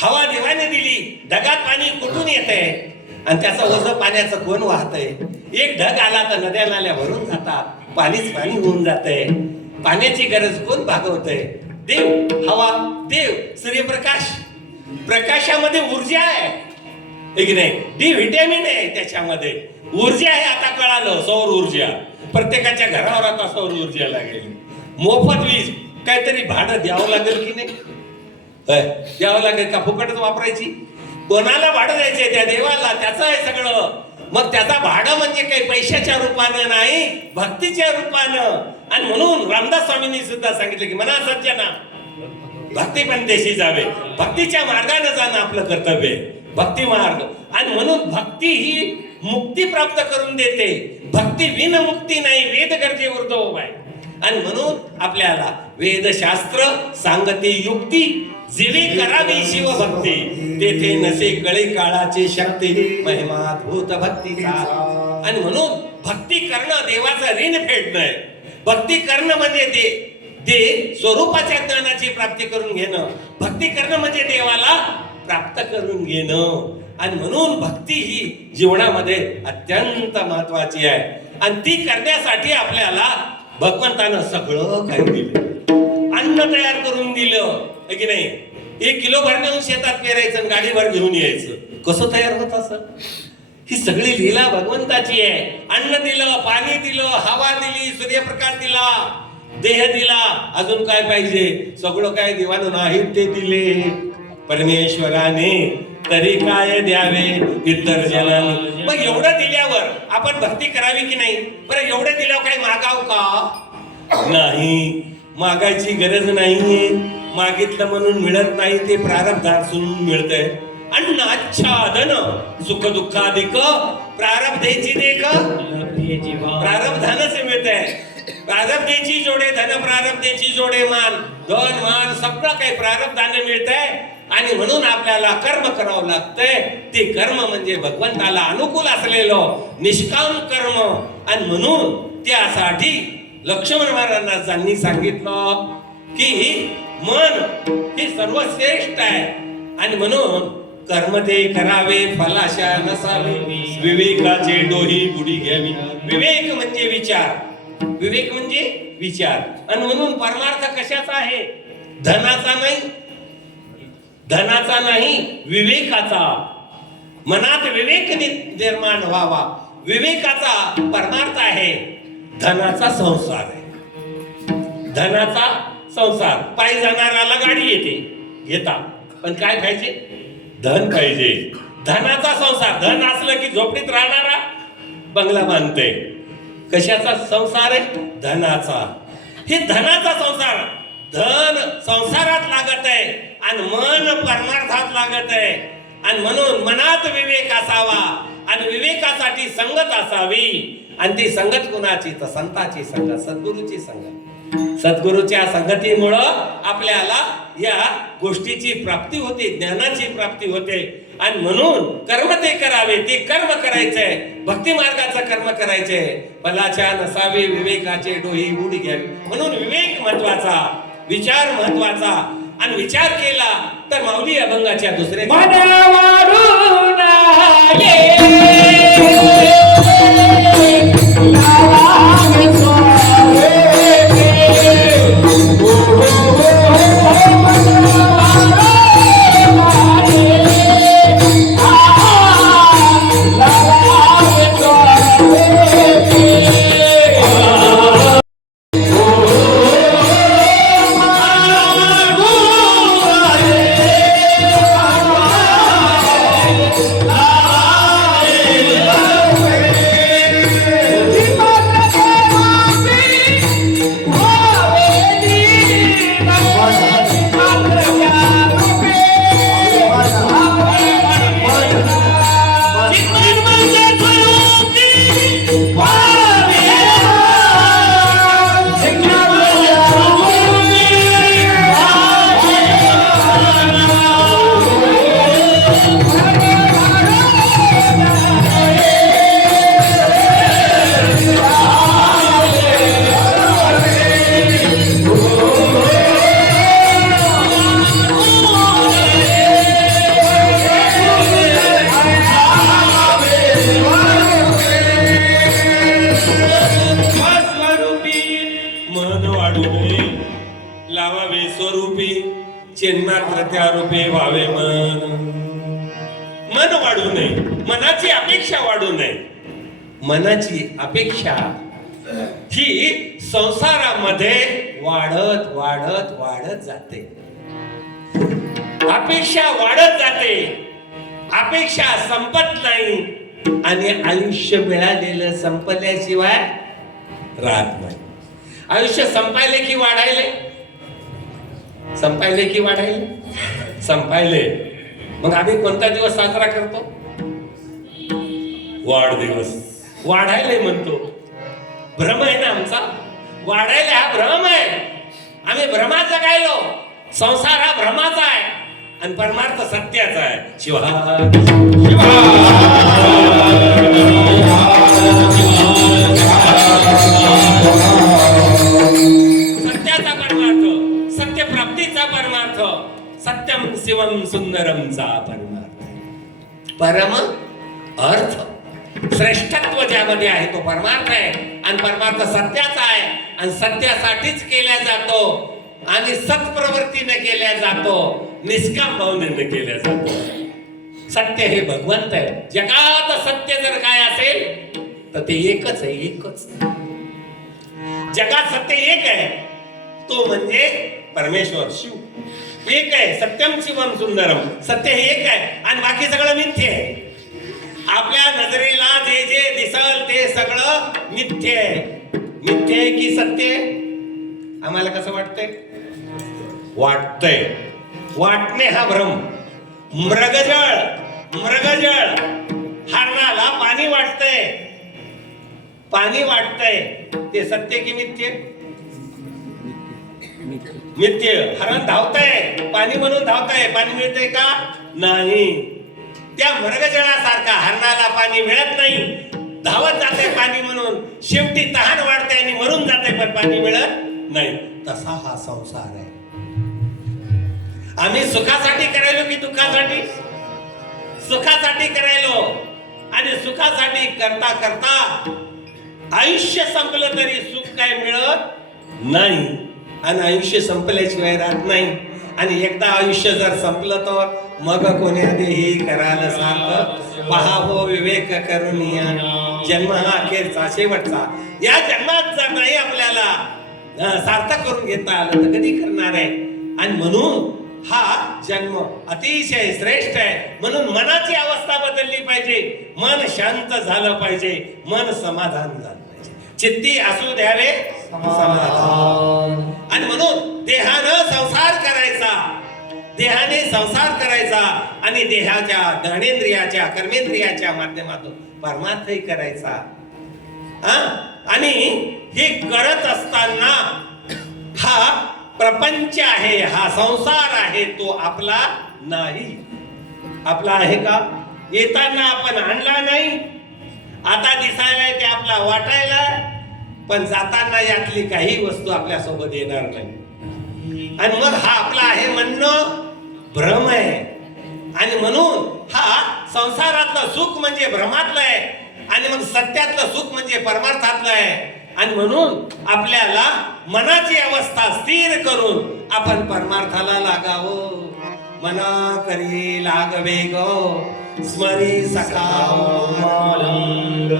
हवा देवाने दिली. ढगात पाणी कुठून येतंय आणि त्याचं ओझं पाण्याचं कोण वाहतंय? एक ढग आला तर नद्या नाल्या भरून जातात, पाणीच पाणी होऊन जातंय. पाण्याची गरज कोण भागवतंय? देव. हवा देव. सूर्यप्रकाश, प्रकाशामध्ये ऊर्जा आहे की नाही? डी व्हिटॅमिन आहे त्याच्यामध्ये, ऊर्जा आहे. आता कळालं, सौर ऊर्जा. प्रत्येकाच्या घरावर आता सौर ऊर्जा लागेल. मोफत वीज, काहीतरी भाडं द्यावं लागेल की नाही? द्यावं लागेल का? फुकटच वापरायची? कोणाला भाडं द्यायचंय? त्या देवाला. त्याचं आहे सगळं. मग त्याचा भाडं म्हणजे काही पैशाच्या रूपानं नाही, भक्तीच्या रूपानं. आणि म्हणून रामदास स्वामींनी सुद्धा सांगितलं की मना सज्जना भक्ती पंथेशी जावे. भक्तीच्या मार्गाने जाणं आपलं कर्तव्य आहे, भक्ती मार्ग. आणि म्हणून भक्ती ही मुक्ती प्राप्त करून देते. भक्ती विन मुक्ती नाही, वेद गरजे ऊर्ध्व आहे. आणि म्हणून आपल्याला वेदशास्त्र सांगते युक्ती, जीवी करावी शिवभक्ती, तेथे नसे कळे काळाची शक्ती, महिमाद्भूत भक्तीचा. आणि म्हणून भक्ती करणं देवाचं ऋण फेडणं आहे. भक्ती करणं म्हणजे ते स्वरूपाच्या ज्ञानाची प्राप्ती करून घेणं. भक्ती करणं म्हणजे देवाला प्राप्त करून घेणं. आणि म्हणून भक्ती ही जीवनामध्ये अत्यंत महत्वाची आहे. आणि ती करण्यासाठी आपल्याला भगवंतानं सगळं काही दिलं. अन्न तयार करून दिलं की नाही? 1 किलो भर नेऊन शेतात पेरायचं आणि गाडीभर घेऊन यायचं. कसं तयार होत असं? ही सगळी लीला भगवंताची आहे. अन्न दिलं, पाणी दिलं, हवा दिली, सूर्यप्रकाश दिला, देह दिला. अजून काय पाहिजे? सगळं काय देवानं नाही ते दिले परमेश्वराने, तरी काय द्यावे इतर जनांनी. मग एवढं दिल्यावर आपण भक्ती करावी की नाही? बरं एवढं दिल्यावर काही मागाव का? नाही, मागायची गरज नाहीये. मागितलं म्हणून मिळत नाही, ते प्रारब्धातून मिळतंय. अन्न आच्छादन सुख दुःखाधिक प्रारब्धेची देख, प्रारब्धानच मिळतंय. प्रारब्धेची जोडे धन, प्रारब्धेची जोडे मान. धन मान सगळं काही प्रारब्धाने मिळतंय. आणि म्हणून आपल्याला कर्म करावं लागतंय. ते कर्म म्हणजे भगवंताला अनुकूल असलेलं निष्काम कर्म. आणि म्हणून त्यासाठी लक्ष्मण महाराजांनी सांगितलं की मन हे सर्वश्रेष्ठ आहे. आणि म्हणून कर्म ते करावे, फलाशा नसावे, विवेकाचे डोही बुडी घ्यावी. विवेक म्हणजे विचार, विवेक म्हणजे विचार. आणि म्हणून परमार्थ कशाचा आहे? धनाचा नाही, धनाचा नाही, विवेकाचा. मनात विवेक निर्माण व्हावा. विवेकाचा परमार्थ आहे. धनाचा संसार आहे, धनाचा संसार. पायी जाणाऱ्याला गाडी येते, घेता, पण काय पाहिजे? धन पाहिजे. धनाचा संसार. धन असलं की झोपडीत राहणारा बंगला बांधते. कशाचा संसार आहे? धनाचा. हे धनाचा संसार. धन संसारात लागत आहे आणि मन परमार्थात लागत आहे. आणि म्हणून मनात विवेक असावा आणि विवेकासाठी संगत असावी. आणि ती संगत कुणाची? तर संताची संगत, सद्गुरूची संगत. सद्गुरूच्या संगतीमुळं आपल्याला या गोष्टीची प्राप्ती होते, ज्ञानाची प्राप्ती होते. आणि म्हणून कर्म ते करावे, ते कर्म करायचंय, भक्ती मार्गाचं कर्म करायचंय. भलाच्या नसावे विवेकाचे डोही उडी घ्यावी. म्हणून विवेक महत्वाचा, विचार महत्वाचा. आणि विचार केला तर माऊली अभंगाच्या दुसरे मन वाढून ये लावावे स्वावे चिन्मात्र त्या रूपे व्हावे मन वाढू नये, मनाची अपेक्षा वाढू नये. मनाची अपेक्षा ही संसारामध्ये वाढत वाढत वाढत जाते. अपेक्षा वाढत जाते, अपेक्षा संपत नाही आणि आयुष्य मिळालेलं संपल्याशिवाय राहत नाही. आयुष्य संपायले की वाढायले? संपायले की वाढायले? संपायले. मग आम्ही कोणता दिवस साजरा करतो? वाढदिवस. वाढायले म्हणतो. भ्रम आहे ना आमचा. वाढायला हा भ्रम आहे. आम्ही भ्रमात जगायलो. संसार हा भ्रमाचा आहे आणि परमार्थ सत्याचा आहे. सत्याचा परमार्थ, सत्य प्राप्तीचा परमार्थ, सत्यम शिवम सुंदरमचा परमार्थ, परम अर्थ, श्रेष्ठत्व ज्यामध्ये आहे तो परमार्थ आहे. आणि परमार्थ सत्याचा आहे आणि सत्यासाठीच केला जातो आणि सत्प्रवृत्तीने केल्या जातो, निष्काम भावनेने केल्या जातो. सत्य हे भगवंत आहे. जगात सत्य जर काय असेल तर ते एकच आहे. एकच जगात सत्य एक आहे, तो म्हणजे परमेश्वर शिव. एक आहे. सत्यम शिवम सुंदरम. सत्य हे एक आहे आणि बाकी सगळं मिथ्य आहे. आपल्या नजरेला जे जे दिसल ते सगळं मिथ्य आहे. मिथ्य आहे की सत्य आहे? आम्हाला कसं वाटतंय? वाटतंय. वाटणे हा भ्रम. मृगजळ, मृगजळ हरणाला पाणी वाटतंय, पाणी वाटतंय, ते सत्य की मिथ्य? मिथ्य. हरण धावतंय, पाणी म्हणून धावतंय. पाणी मिळतंय का? नाही. त्या मृगजळासारखा हरणाला पाणी मिळत नाही, धावत जाते पाणी म्हणून, शेवटी तहान वाढते आणि मरून जाते, पण पाणी मिळत नाही. तसा हा संसार आहे. आम्ही सुखासाठी करायलो की दुःखासाठी? सुखासाठी करायलो आणि सुखासाठी करता करता आयुष्य संपलं तरी सुख काय मिळत नाही आणि आयुष्य संपल्याशिवाय राहत नाही. आणि एकदा आयुष्य जर संपलं तर मग कोण्या देही कराल सार्थ पहावो विवेक करून या. जन्म हा अखेरचा शेवटचा. या जन्मात जर नाही आपल्याला सार्थक करून घेता आलं तर कधी करणार आहे? आणि म्हणून हा जन्म अतिशय श्रेष्ठ आहे. म्हणून मनाची अवस्था बदलली पाहिजे. मन शांत झालं पाहिजे, मन समाधान झालं पाहिजे. चित्ती असू द्यावे समाधान. आणि म्हणून देहानं संसार करायचा, देहाने संसार करायचा आणि देहाच्या ज्ञानेंद्रियाच्या कर्मेंद्रियाच्या माध्यमातून परमार्थही करायचा. आणि हे करत असताना हा प्रपंच आहे, हा संसार आहे, तो आपला नाही. आपला आहे का? येताना आपण आणला नाही, आता दिसायला ते आपला वाटायला, पण जाताना यातली काही वस्तू आपल्या सोबत येणार नाही. आणि मग हा आपला आहे म्हणणं भ्रम आहे. आणि म्हणून हा संसारातलं सुख म्हणजे भ्रमातलं आहे, आणि मग सत्यातलं सुख म्हणजे परमार्थातलं आहे. आणि म्हणून आपल्याला मनाची अवस्था स्थिर करून आपण परमार्थाला लागावं. मना करी लागवे गो स्मरी सखा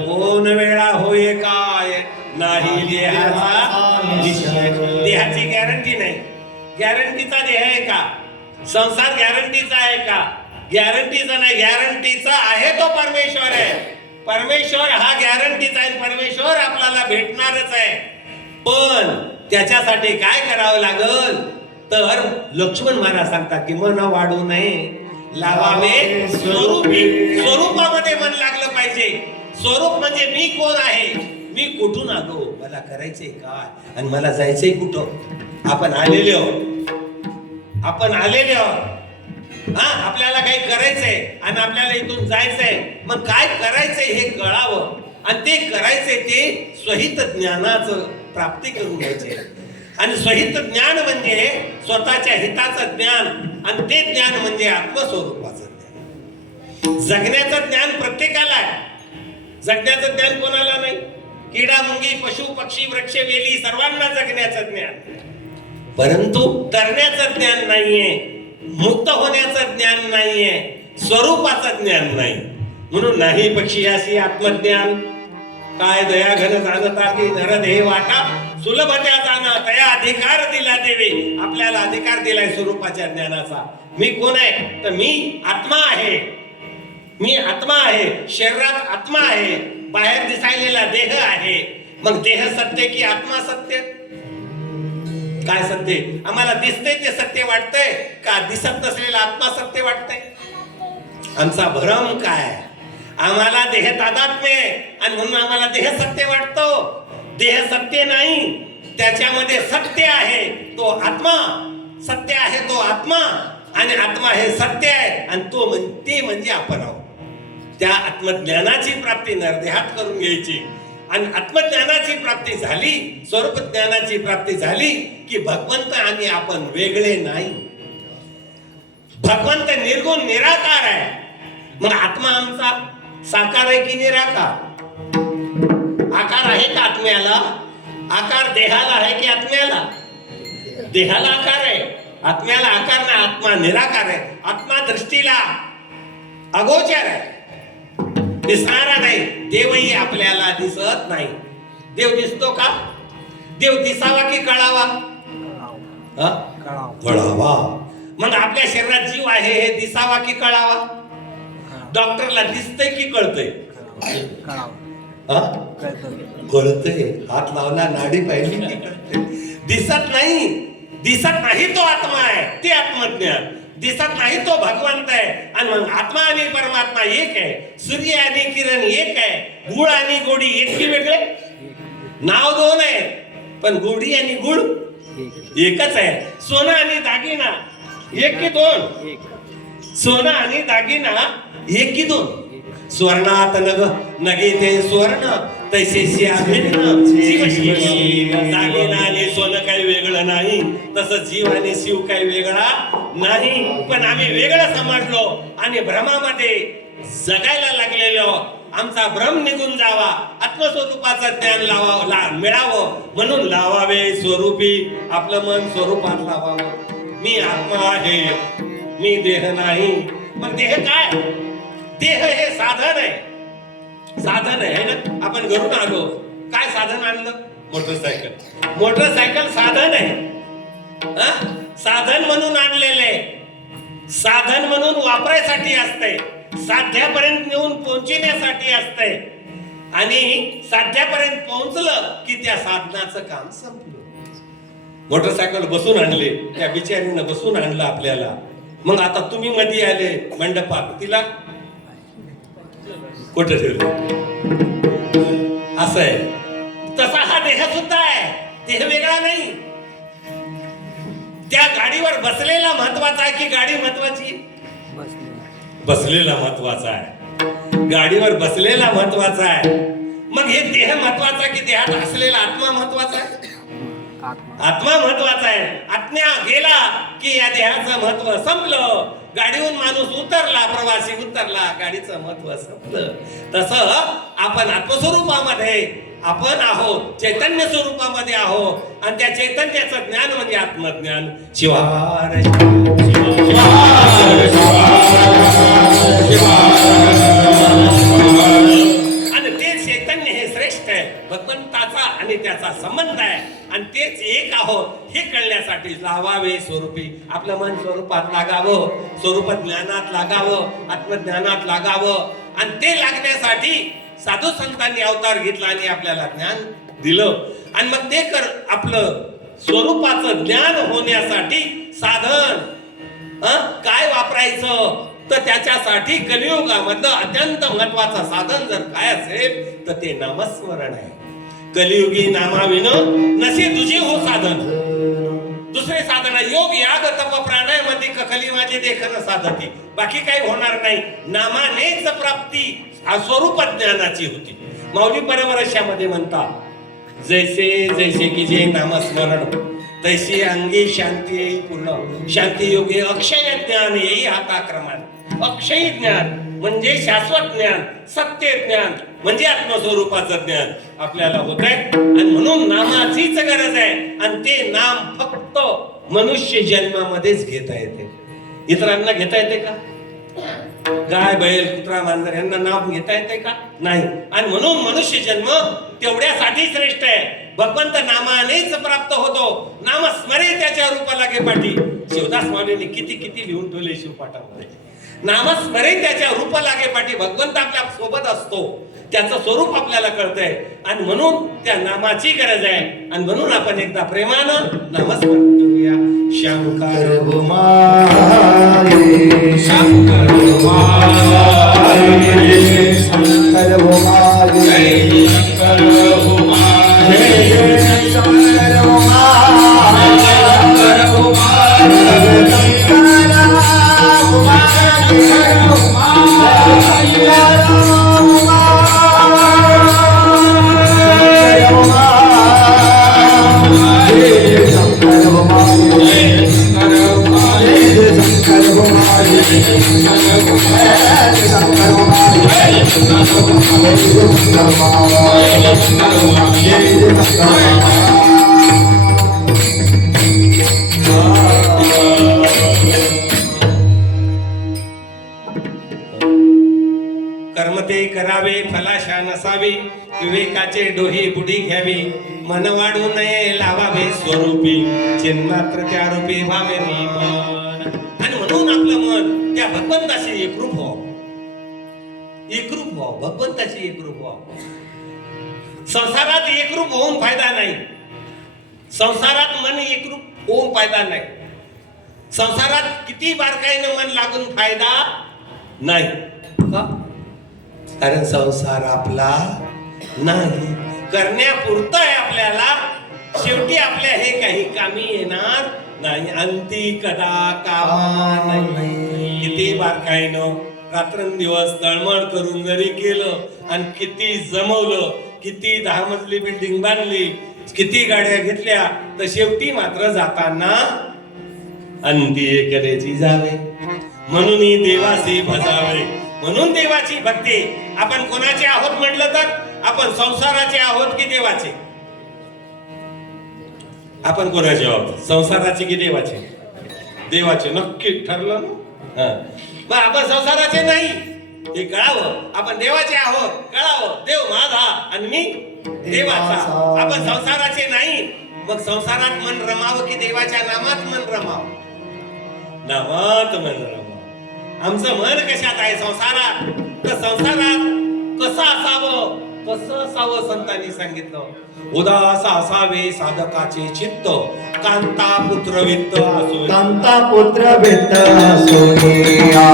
कोण वेळा होय काय नाही देहाचा निश्चय. देहाची गॅरंटी नाही. गॅरंटीचा देह आहे का? संसार गॅरंटीचा आहे का? गॅरंटीचा नाही. गॅरंटीचा आहे तो परमेश्वर आहे. परमेश्वर हा गॅरंटीचा आहे. परमेश्वर आपल्याला भेटणारच आहे. पण त्याच्यासाठी काय करावं लागल? तर लक्ष्मण महाराज सांगतात की मन वाढू नये, लावावे स्वरूपी. स्वरूपामध्ये मन लागलं पाहिजे. स्वरूप म्हणजे मी कोण आहे, मी कुठून आलो, मला करायचंय काय, आणि मला जायचंय कुठं. आपण आलेले आहोत. हा, आपल्याला काही करायचंय आणि आपल्याला इथून जायचंय. मग काय करायचंय हे कळावं, आणि ते करायचंय ते स्वहित ज्ञानाचं प्राप्ती करून घ्यायचे. आणि स्वहित ज्ञान म्हणजे स्वतःच्या हिताचं ज्ञान, आणि ते ज्ञान म्हणजे आत्मस्वरूपाचं ज्ञान. जगण्याचं ज्ञान प्रत्येकाला आहे. जगण्याचं ज्ञान कोणाला नाही? किडा मुंगी पशु पक्षी वृक्ष वेली सर्वांना जगण्याचं ज्ञान, परंतु तरण्याचं ज्ञान नाहीये, मुक्त होण्याचं ज्ञान नाहीये, स्वरूपाचं ज्ञान नाही. म्हणून नाही पक्षीयासी आत्मज्ञान, काय दया घन जाणता ती नरदेह वाटा सुलभ त्या जाणा तया अधिकार दिला देवे. आपल्याला अधिकार दिलाय स्वरूपाच्या ज्ञानाचा. मी कोण आहे? तर मी आत्मा आहे. मी आत्मा आहे. शरीरात आत्मा आहे, बाहेर दिसायलेला देह आहे. मग देह सत्य की आत्मा सत्य? काय सत्य? आम्हाला दिसतंय ते सत्य वाटतंय का दिसत नसलेला आत्मा सत्य वाटतंय? आमचा भ्रम काय? आम्हाला देह तादात्म्य आहे, आणि म्हणून आम्हाला देह सत्य वाटतो. देह सत्य नाही, त्याच्यामध्ये सत्य आहे तो आत्मा. सत्य आहे तो आत्मा, आणि आत्मा हे सत्य आहे, आणि तो ते म्हणजे आपण आहोत. त्या आत्मज्ञानाची प्राप्ती नरदेहात करून घ्यायची. आणि आत्मज्ञानाची प्राप्ती झाली, स्वरूप ज्ञानाची प्राप्ती झाली की भगवंत आणि आपण वेगळे नाही. भगवंत निर्गुण निराकार आहे. मग आत्मा आमचा साकार आहे की निराकार? आकार आहे का आत्म्याला? आकार देहाला आहे की आत्म्याला? देहाला आकार आहे, आत्म्याला आकार नाही. आत्मा निराकार आहे. आत्मा दृष्टीला अगोचर आहे, दिसणारा नाही. देवही आपल्याला दिसत नाही. देव दिसतो का? देव दिसावा की कळावा? कळावा. मग आपल्या शरीरात जीव आहे हे दिसावा की कळावा? डॉक्टरला दिसतंय की कळतंय? कळतंय. हात लावला, नाडी पाहिली की कळतंय. दिसत नाही. दिसत नाही तो आत्मा आहे, ते आत्मज्ञान. दिसत नाही तो भगवंत आहे. आणि मग आत्मा आणि परमात्मा एक आहे. सूर्य आणि किरण एक आहे. गुळ आणि गोडी एक की वेगळे? नाव दोन आहे, पण गोडी आणि गुळ एकच आहे. सोनं आणि दागिना एक की दोन? सोनं आणि दागिना एक की दोन? स्वर्णात नगे ते स्वर्ण तैसे दागिना आणि सोनं काही वेगळं नाही, तसं जीव आणि शिव काही वेगळा नाही. पण आम्ही वेगळं समजलो आणि भ्रमामध्ये जगायला लागलेलो. आमचा भ्रम निघून जावा, आत्मस्वरूपाचं ज्ञान मिळावं म्हणून लावावे स्वरूपी. आपलं मन स्वरूपात लावावं. मी आत्मा आहे, मी देह नाही. मग देह काय? देह हे साधन आहे. साधन आहे ना. आपण घरून आलो, काय साधन आणलं? मोटरसायकल. मोटरसायकल साधन आहे. साधन म्हणून आणलेले, साधन म्हणून वापरायसाठी असते, साध्यापर्यंत नेऊन पोहोचण्यासाठी असते. आणि साध्यापर्यंत पोहोचलं की त्या साधनाचं काम संपलं. मोटरसायकल बसून आणले, त्या बिचारीनं बसून आणलं आपल्याला. मग आता तुम्ही मध्ये आले मंडपात, तिला कुठे ठेवलं? असं आहे. तसा हा देह सुद्धा आहे. देह वेगळा नाही. त्या गाडीवर बसलेला महत्वाचा आहे की गाडी महत्वाची? बसलेला महत्वाचा आहे, गाडीवर बसलेला महत्वाचा आहे. मग हे देह महत्वाचा की देहात असलेला आत्मा महत्वाचा आहे? आत्मा महत्वाचा आहे. आत्मा गेला की या देहाचं महत्व संपलं. गाडीहून माणूस उतरला, प्रवासी उतरला, गाडीचं महत्व संपलं. तसं आपण आत्मस्वरूपामध्ये आपण आहोत, चैतन्य स्वरूपामध्ये आहोत आणि त्या चैतन्याचं ज्ञान म्हणजे आत्मज्ञान. शिवार आणि ते चैतन्य हे श्रेष्ठ आहे, भगवंताचा आणि त्याचा संबंध आहे आणि तेच एक आहोत हे कळण्यासाठी लावावे स्वरूपी. आपलं मन स्वरूपात लागावं, स्वरूप ज्ञानात लागावं, आत्मज्ञानात लागावं आणि ते लागण्यासाठी साधू संतांनी अवतार घेतला आणि आपल्याला ज्ञान दिलं. आणि मग ते कर आपलं स्वरूपाचं ज्ञान होण्यासाठी साधन काय वापरायचं, तर त्याच्यासाठी कलियुगामधलं अत्यंत महत्वाचं साधन जर काय असेल तर ते नामस्मरण आहे. कलियुगी नामाविनं नसे तुझे हो साधन. दुसरे साधन योग याग तप प्राणायामध्ये कखली माझे देखणं साधती. बाकी काही होणार नाही. नामानेच प्राप्ती स्वरूप ज्ञानाची होती. माऊली परवरशामध्ये म्हणतात, जैसे जैसे की जे नामस्मरण तैसी अंगी शांती येई पूर्ण. शांती योगे अक्षय ज्ञान येई हाताक्रमान. अक्षय ज्ञान म्हणजे शाश्वत ज्ञान, सत्य ज्ञान म्हणजे आत्मस्वरूपाचं ज्ञान आपल्याला होत आहे. आणि म्हणून नामाचीच गरज आहे आणि ते नाम फक्त मनुष्य जन्मामध्येच घेता येते. इतरांना घेता येते का? गाय बैल कुत्रा मांजर यांना नाम घेता येते का? नाही. आणि म्हणून मनुष्य जन्म तेवढ्यासाठी श्रेष्ठ आहे. भगवंत नामानेच प्राप्त होतो. नाम स्मरे त्याच्या रूपा लागे पाठी. शिवदास माऊलींनी किती किती लिहून ठेवले शिवपाठामध्ये. नामस्मरे त्याच्या रूप लागे पाठी. भगवंत आपल्या सोबत असतो, त्याचं स्वरूप आपल्याला कळतंय आणि म्हणून त्या नामाची गरज आहे. आणि म्हणून आपण एकदा प्रेमानं नामस्मरण करूया. शंकर भुमारे शंकर भुमारे शंकर भुमारे शंकर भुमारे शंकर कर्म ते करावे फलाशा नसावी. विवेकाचे डोही बुडी घ्यावी. मन वाढू नये लावावे स्वरूपी. चिन्मात्र त्या रूपी व्हावे मन. आणि म्हणून आपलं मन त्या भगवंताशी एकरूप व्हावं. एकरूप व्हावं, भगवंताशी एकरूप व्हावं. संसारात एकरूप होऊन फायदा नाही. संसारात मन एकरूप होऊन फायदा नाही. संसारात किती बारकाईनं मन लागून फायदा नाही. का? कारण संसार आपला नाही, करण्यापुरता आहे आपल्याला. शेवटी आपल्या हे काही कामी येणार नाही. अंती कदा कामा नाही. किती बारकाईनं रात्रंदिवस तळमळ करून जरी केलं आणि किती जमवलं, किती 10 मजली बिल्डिंग बांधली, किती गाड्या घेतल्या, तर शेवटी मात्र जाताना अंती एकलेची जावे. म्हणून देवासी भजावे. म्हणून देवाची भक्ती. आपण कोणाचे आहोत म्हटलं तर आपण संसाराचे आहोत की देवाचे? आपण कोणाचे आहोत? संसाराचे की देवाचे? देवाचे. नक्की ठरलं ना? मग आपण संसाराचे नाही हे कळावं. आपण देवाचे आहोत कळावं. देव माझा आणि मी देवाचा. आपण संसाराचे नाही. मग संसारात मन रमावं की देवाच्या नामात मन रमावं? नामात मन रमावं. आमचं मन कशात आहे? संसारात. तर संसारात कसं असावं? कसं असावं संतांनी सांगितलं. उदास असावे साधकाचे चित्त. कांता पुत्र वित्त असो. कांता पुत्र वित्त असोनिया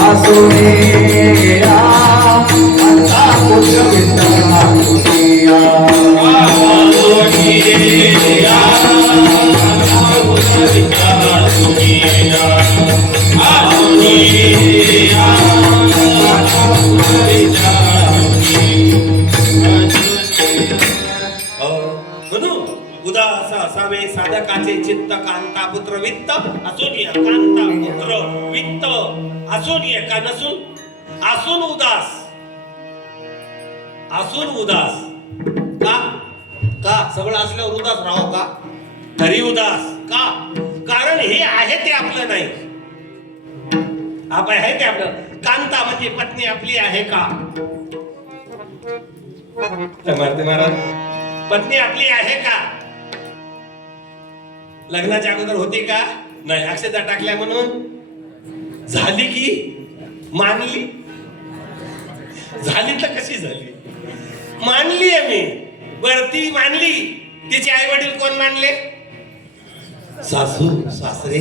असोनिया कांता पुत्र वित्त असोनिया असोनिया कांता पुत्र वित्त असोनिया असोनिया म्हणून उदास असावे साधकाचे चित्त कांता पुत्र वित्त असून कांता पुत्र वित्त असून का नसून असून उदास का सगळं असल्यावर उदास राहावं का तरी उदास का कारण हे आहे ते आपलं नाही आहे ते आपलं कांता म्हणजे पत्नी आपली आहे का महाराज पत्नी आपली आहे का लग्नाच्या अगोदर होती का नाही अक्षता टाकल्या म्हणून झाली की मानली झाली तर कशी झाली मानली आहे मी वरती मानली तिचे आई वडील कोण मानले सासू सासरे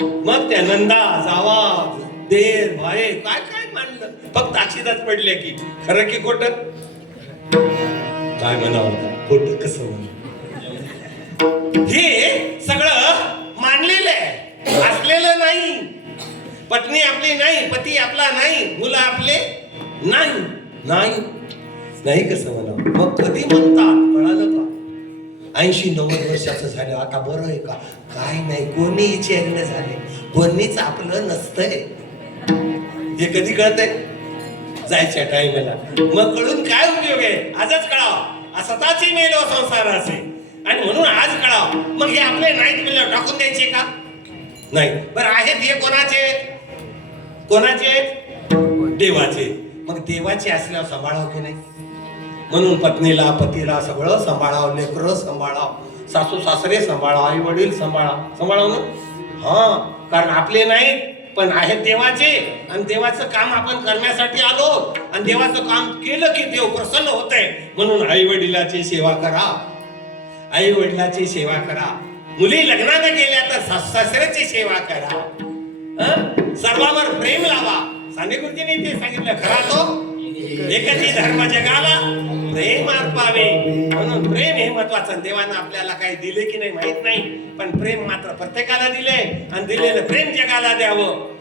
मग त्या नंदा जावा देर भाई काय काय मानलं फक्त अक्षताच पडले की खरं की खोटं काय म्हणावं खोटं कसं म्हण हे सगळं मानलेलं आहे असलेलं नाही पत्नी आपली नाही पती आपला नाही मुलं आपले नाही नाही नाही कसं म्हणावं मग कधी म्हणतात कळालं का 80-90 वर्षाचं झालं आता बरं आहे का काय नाही कोणी विचारणं झाले कोणीच आपलं नसतंय हे कधी कळतंय जायच्या टाइमला मग कळून काय उपयोग आहे आजच कळावं स्वतःची मेलो संसार असे आणि म्हणून आज कळावं मग हे आपले नाहीत म्हणलं टाकून द्यायचे का नाही बरं आहेत हे कोणाचे देवाचे मग देवाचे असल्यावर सांभाळावं की नाही म्हणून पत्नीला पतीला सगळं सांभाळावं लेकरं सांभाळावं सासू सासरे सांभाळावं आई वडील सांभाळावं ना हा कारण आपले नाहीत पण आहेत देवाचे आणि देवाचं काम आपण करण्यासाठी आलो आणि देवाचं काम केलं की देव प्रसन्न होतंय म्हणून आई वडिलाची सेवा करा आई वडिलाची सेवा करा मुली लग्नाला गेल्या तर सासऱ्याची सेवा करा सर्वांवर प्रेम लावा साने गुरुजींनी ते सांगितलं खरा तो एकही धर्म जगाला प्रेम अर्पावे म्हणून प्रेम हे महत्वाचं देवानं आपल्याला काही दिले की नाही माहित नाही पण प्रेम मात्र प्रत्येकाला दिले आणि दिलेलं प्रेम जगाला द्यावं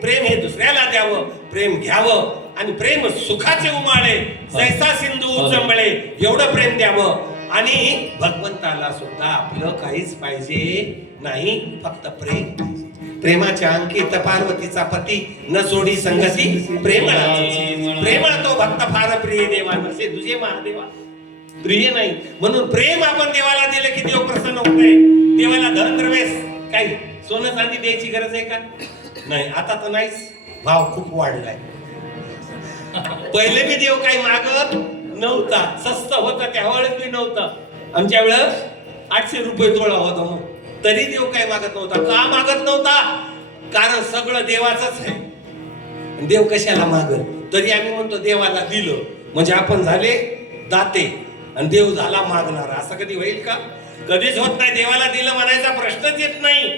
प्रेम हे दुसऱ्याला द्यावं प्रेम घ्यावं आणि प्रेम सुखाचे उमाळे जैसा सिंधू उचंबळे एवढं प्रेम द्यावं आणि भगवंताला सुद्धा आपलं काहीच पाहिजे नाही फक्त प्रेम प्रेमाच्या अंकित पार्वतीचा पती न सोडी संगती प्रेमळ तो भक्त फार प्रिय देवा नसे तुझे महादेवा प्रिय नाही म्हणून प्रेम आपण देवाला दिलं की देव प्रसन्न होतोय देवाला धन द्रव्येस काही सोनं चांदी द्यायची गरज आहे का नाही आता तर नाहीच भाव खूप वाढलाय पहिले बी देव काही मागत नव्हता स्वस्त होता त्यावेळेस बी नव्हता आमच्या वेळेस 800 रुपये तोळा होता मग तरी देव काय मागत नव्हता का मागत नव्हता कारण सगळं देवाचंच आहे देव कशाला मागल तरी आम्ही म्हणतो देवाला दिलं म्हणजे आपण झाले दाते आणि देव झाला मागणारा असं कधी होईल का कधीच होत नाही देवाला दिलं म्हणायचा प्रश्नच येत नाही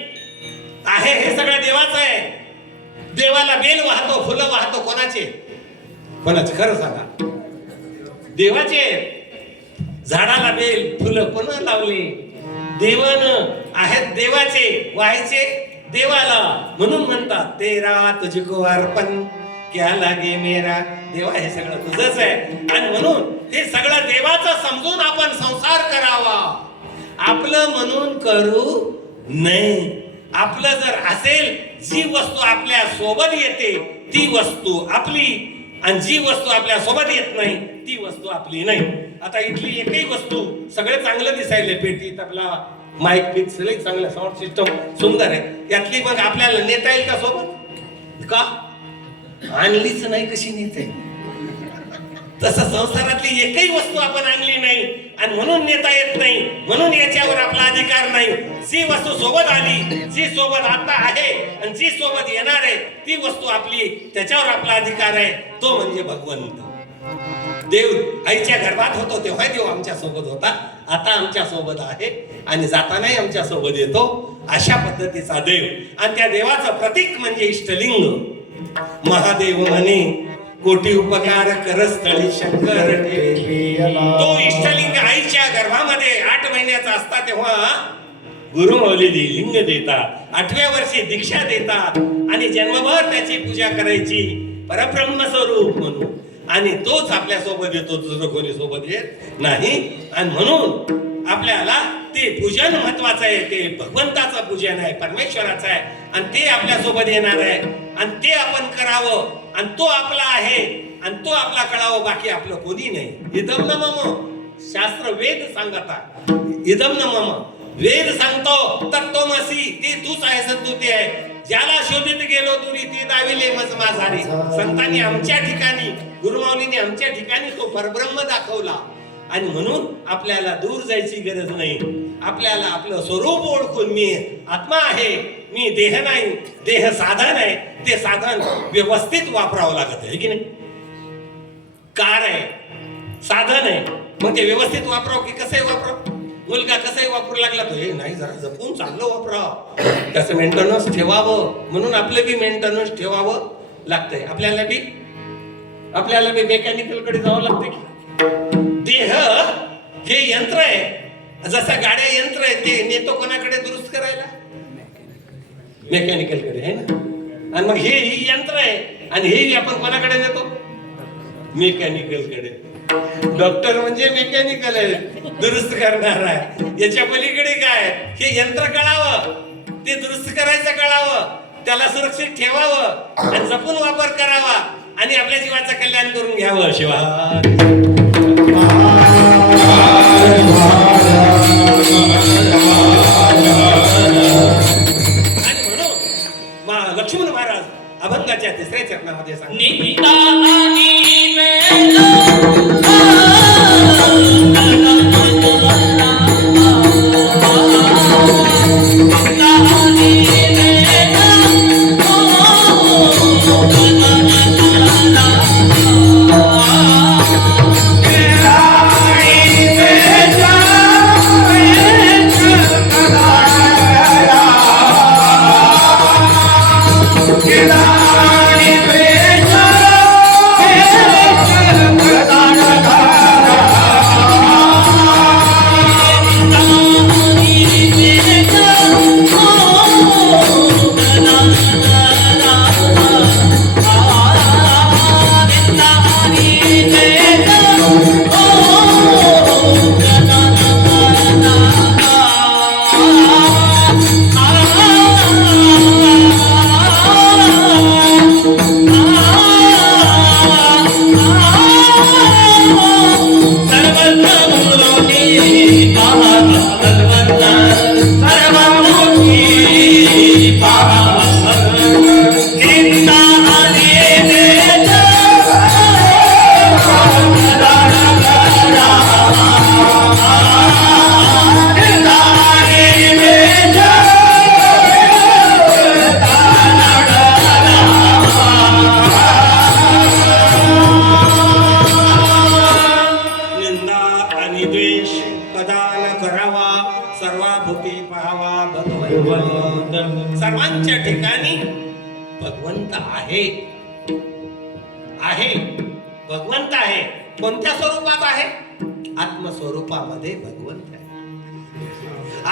आहे हे सगळं देवाचं आहे देवाला बेल वाहतो फुलं वाहतो कोणाचे खरं सांगा देवाचे झाडाला बेल फुलं कोणा लावले देवानं आहेत देवाचे व्हायचे देवाला म्हणून म्हणतात तेरा तुझको अर्पण क्या लागे मेरा देवा हे सगळं तुझंच आहे आणि म्हणून हे सगळं देवाचं समजून आपण संसार करावा आपलं म्हणून करू नये आपलं जर असेल जी वस्तू आपल्या सोबत येते ती वस्तू आपली आणि जी वस्तू आपल्या सोबत येत नाही ती वस्तू आपली नाही आता इथली एकही वस्तू सगळे चांगलं दिसायले पेटीत आपला माईक फिक्स चांगलं साऊंड सिस्टम सुंदर आहे यातली मग आपल्याला नेता येईल का सोबत का आणलीच नाही कशी नेता येईल तसं संसारातली एकही वस्तू आपण आणली नाही आणि म्हणून नेता येत नाही म्हणून याच्यावर आपला अधिकार नाही जी वस्तू सोबत आली जी सोबत आता आहे आणि जी सोबत येणार आहे ती वस्तू आपली त्याच्यावर आपला अधिकार आहे तो म्हणजे भगवंत देव आईच्या गर्भात होतो तेव्हा देव आमच्या सोबत होता आता आमच्या सोबत आहे आणि जातानाही आमच्या सोबत येतो अशा पद्धतीचा देव आणि त्या देवाचं प्रतीक म्हणजे इष्टलिंग महादेव म्हणे कोटी उपकार करस्थळी शंकर तो इष्टलिंग आईच्या गर्भामध्ये 8 महिन्याचा असता तेव्हा गुरुमौली लिंग देतात, 8व्या वर्षी दीक्षा देतात आणि जन्मभर त्याची पूजा करायची परब्रह्म स्वरूप म्हणून. आणि तोच आपल्या सोबत येतो, दुसरं कोणी सोबत येत नाही. आणि म्हणून आपल्याला ते पूजन महत्वाचं आहे. ते भगवंताचं पूजन आहे, परमेश्वराचं आहे आणि ते आपल्या सोबत येणार आहे आणि ते आपण करावं आणि तो आपला आहे आणि तो आपला कळावं, बाकी आपलं कोणी नाही. इदम न मम, शास्त्र वेद सांगतात. इदम न मम, वेद सांगतो तत्वमसी, ते तूच आहे, सद्दू ते आहे. ज्याला शोधित गेलो तुरी ते दाविले मज माझारी. संतांनी आमच्या ठिकाणी, गुरुमाऊलींनी आमच्या ठिकाणी तो परब्रह्म दाखवला. आणि म्हणून आपल्याला दूर जायची गरज नाही. आपल्याला आपलं स्वरूप ओळखून मी आत्मा आहे, मी देह नाही, देह साधन आहे. ते साधन व्यवस्थित वापरावं लागत आहे की नाही. कार आहे, साधन आहे, मग ते व्यवस्थित वापरावं की कसंही वापरावं. मुलगा कसंही वापरू लागला तो, हे नाही जरा जपून चांगलं वापरावं, त्याचं मेंटेनन्स ठेवावं. म्हणून आपलं बी मेंटेनन्स ठेवावं लागतंय. आपल्याला बी मेकॅनिकल कडे जावं लागतंय की. देह हे यंत्र आहे, जसं गाड्या यंत्र आहे, ते नेतो कोणाकडे दुरुस्त करायला, मेकॅनिकल कडे आहे ना. आणि मग हे ही यंत्र आहे आणि हे आपण कोणाकडे नेतो, मेकॅनिकल कडे. डॉक्टर म्हणजे मेकॅनिकल आहे, दुरुस्त करणार आहे. याच्या पलीकडे काय, हे यंत्र कळावं, ते दुरुस्त करायचं कळावं, त्याला सुरक्षित ठेवावं आणि जपून वापर करावा आणि आपल्या जीवाचं कल्याण करून घ्यावं. शिवाय आणि म्हणून लक्ष्मण महाराज अभंगाच्या 3ऱ्या चरणामध्ये सर्वांच्या ठिकाणी भगवंत आहे. भगवंत आहे. कोणत्या स्वरूपात आहे, आत्मस्वरूपामध्ये भगवंत आहे.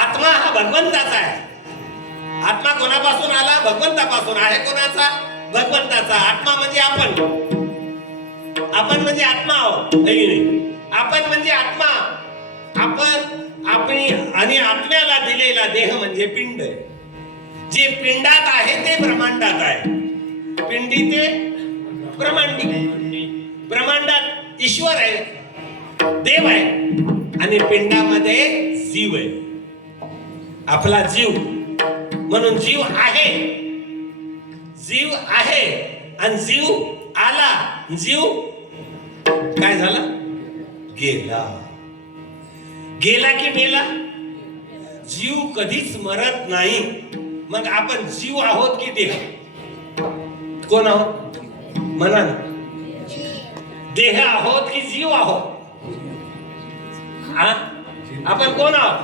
आत्मा हा भगवंताचा आहे. आत्मा कोणापासून आला, भगवंतापासून आहे. कोणाचा, भगवंताचा. आत्मा म्हणजे आपण म्हणजे आत्मा आहोत नाही. आपण म्हणजे आत्मा, आपली आणि आत्म्याला दिलेला देह म्हणजे पिंड आहे. जे पिंडात आहे ते ब्रह्मांडात आहे. पिंडी ते ब्रह्मांडी. ब्रह्मांडात ईश्वर आहे, देव आहे आणि पिंडामध्ये जीव आहे, आपला जीव. म्हणून जीव आहे, जीव आहे आणि जीव आला. जीव काय झाला, गेला की मेला. जीव कधीच मरत नाही. मग आपण जीव आहोत की देह, कोण आहोत म्हणा ना. देह आहोत की जीव आहोत, आपण कोण आहोत,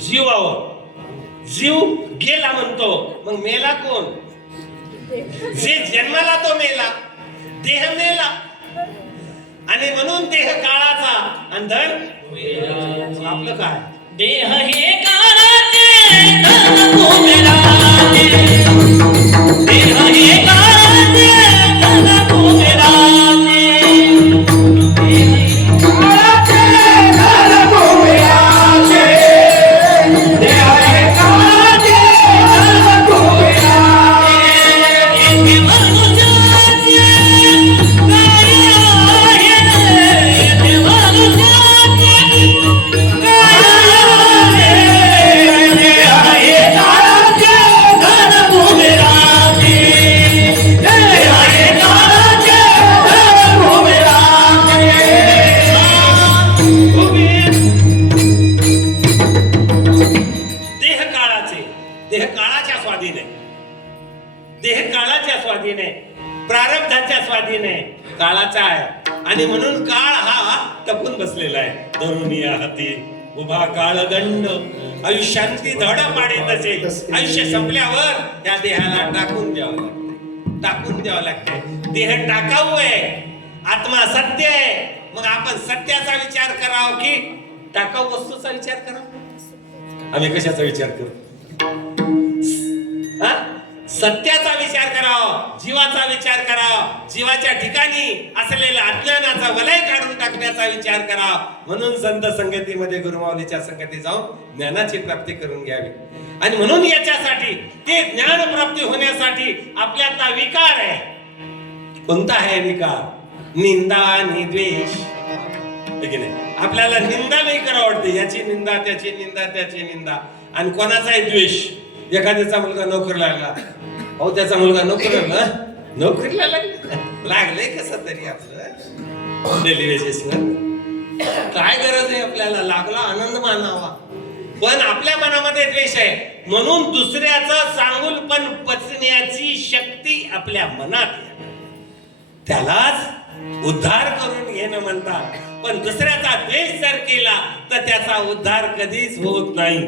जीव आहोत. जीव गेला म्हणतो, मग मेला कोण, जे जन्माला तो मेला, देह मेला. आणि म्हणून देह काळाचा आणि धन आपलं काय, देह हे काळाचे देह काळाच्या स्वाधीन आहे. देह काळाच्या स्वाधीन आहे, प्रारब्धाच्या स्वाधीन आहे, काळाचा आहे. आणि म्हणून काळ हा टपून बसलेला आहे. धरुनिया हाती उभा काळदंड, आयुष्याची धड पाडे तसे. आयुष्य संपल्यावर या देहाला टाकून द्यावं लागतं, टाकून द्यावं लागतं. देह टाकाऊ आहे, आत्मा सत्य आहे. मग आपण सत्याचा विचार करावा की टाकाऊ वस्तूचा विचार करावा? आम्ही कशाचा विचार करतो? सत्याचा विचार करावा, जीवाचा विचार करावा, जीवाच्या ठिकाणी असलेला अज्ञानाचा वलय काढून टाकण्याचा विचार करावा. म्हणून संत संगतीमध्ये गुरुमाऊलीच्या संगती जाऊन ज्ञानाची प्राप्ती करून घ्यावी. आणि म्हणून याच्यासाठी ते ज्ञान प्राप्ती होण्यासाठी आपल्यातला विकार आहे. कोणता आहे विकार? निंदा आणि द्वेष. आपल्याला निंदा नाही करा आवडते, याची निंदा, त्याची निंदा, त्याची निंदा. आणि कोणाचाही द्वेष. एखाद्याचा मुलगा नोकरीला लागला, अहो त्याचा मुलगा नोकरीला लागलंय कसं तरी आपलं डेली बेसिसवर. काय गरज आहे आपल्याला? लागला आनंद मानावा. पण आपल्या मनामध्ये द्वेष आहे. म्हणून दुसऱ्याचं चांगुलपण पचण्याची शक्ती आपल्या मनात आहे. त्यालाच उद्धार करून घेणं म्हणतात. पण दुसऱ्याचा द्वेष जर केला तर त्याचा उद्धार कधीच होत नाही.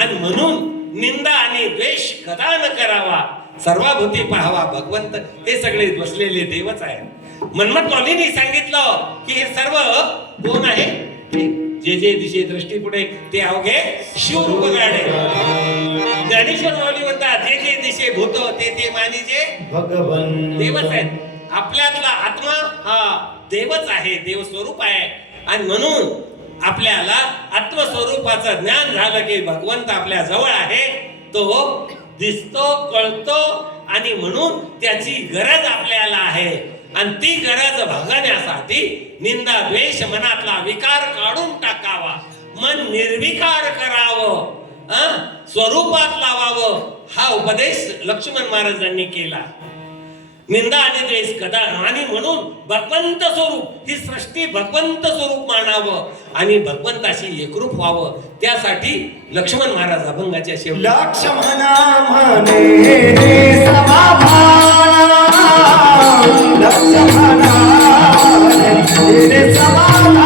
आणि म्हणून निंदा आणि द्वेष कदा न करावा, सर्वाभूती पाहावा भगवंत. हे सगळे बसलेले देवच आहेत. मन्मथ माऊलींनी सांगितलं की हे सर्व कोण आहे? जे जे दिशे दृष्टी पुढे ते अवघे शिवरूप गाडे. ज्ञानेश्वर माऊली म्हणतात जे जे दिशे भूत ते ते मानिजे भगवंत. देवच आहेत. आपल्यातला आत्मा हा देवच आहे, देव स्वरूप आहे. आणि म्हणून आपल्याला आत्मस्वरूपाचं ज्ञान झालं की भगवंत आपल्या जवळ आहे. तो दिसतो, कळतो. आणि म्हणून त्याची गरज आपल्याला आहे. आणि ती गरज भागण्यासाठी निंदा द्वेष मनातला विकार काढून टाकावा, मन निर्विकार करावं, स्वरूपात लावावं. हा उपदेश लक्ष्मण महाराजांनी केला. निंदा आणि द्वेष कदा. आणि म्हणून भगवंत स्वरूप, ही सृष्टी भगवंत स्वरूप मानावं आणि भगवंताशी एकरूप व्हावं. त्यासाठी लक्ष्मण महाराज अभंगाच्या शेवटी लक्ष्मणा म्हणे समाधान, लक्ष्मणा म्हणे समाधान,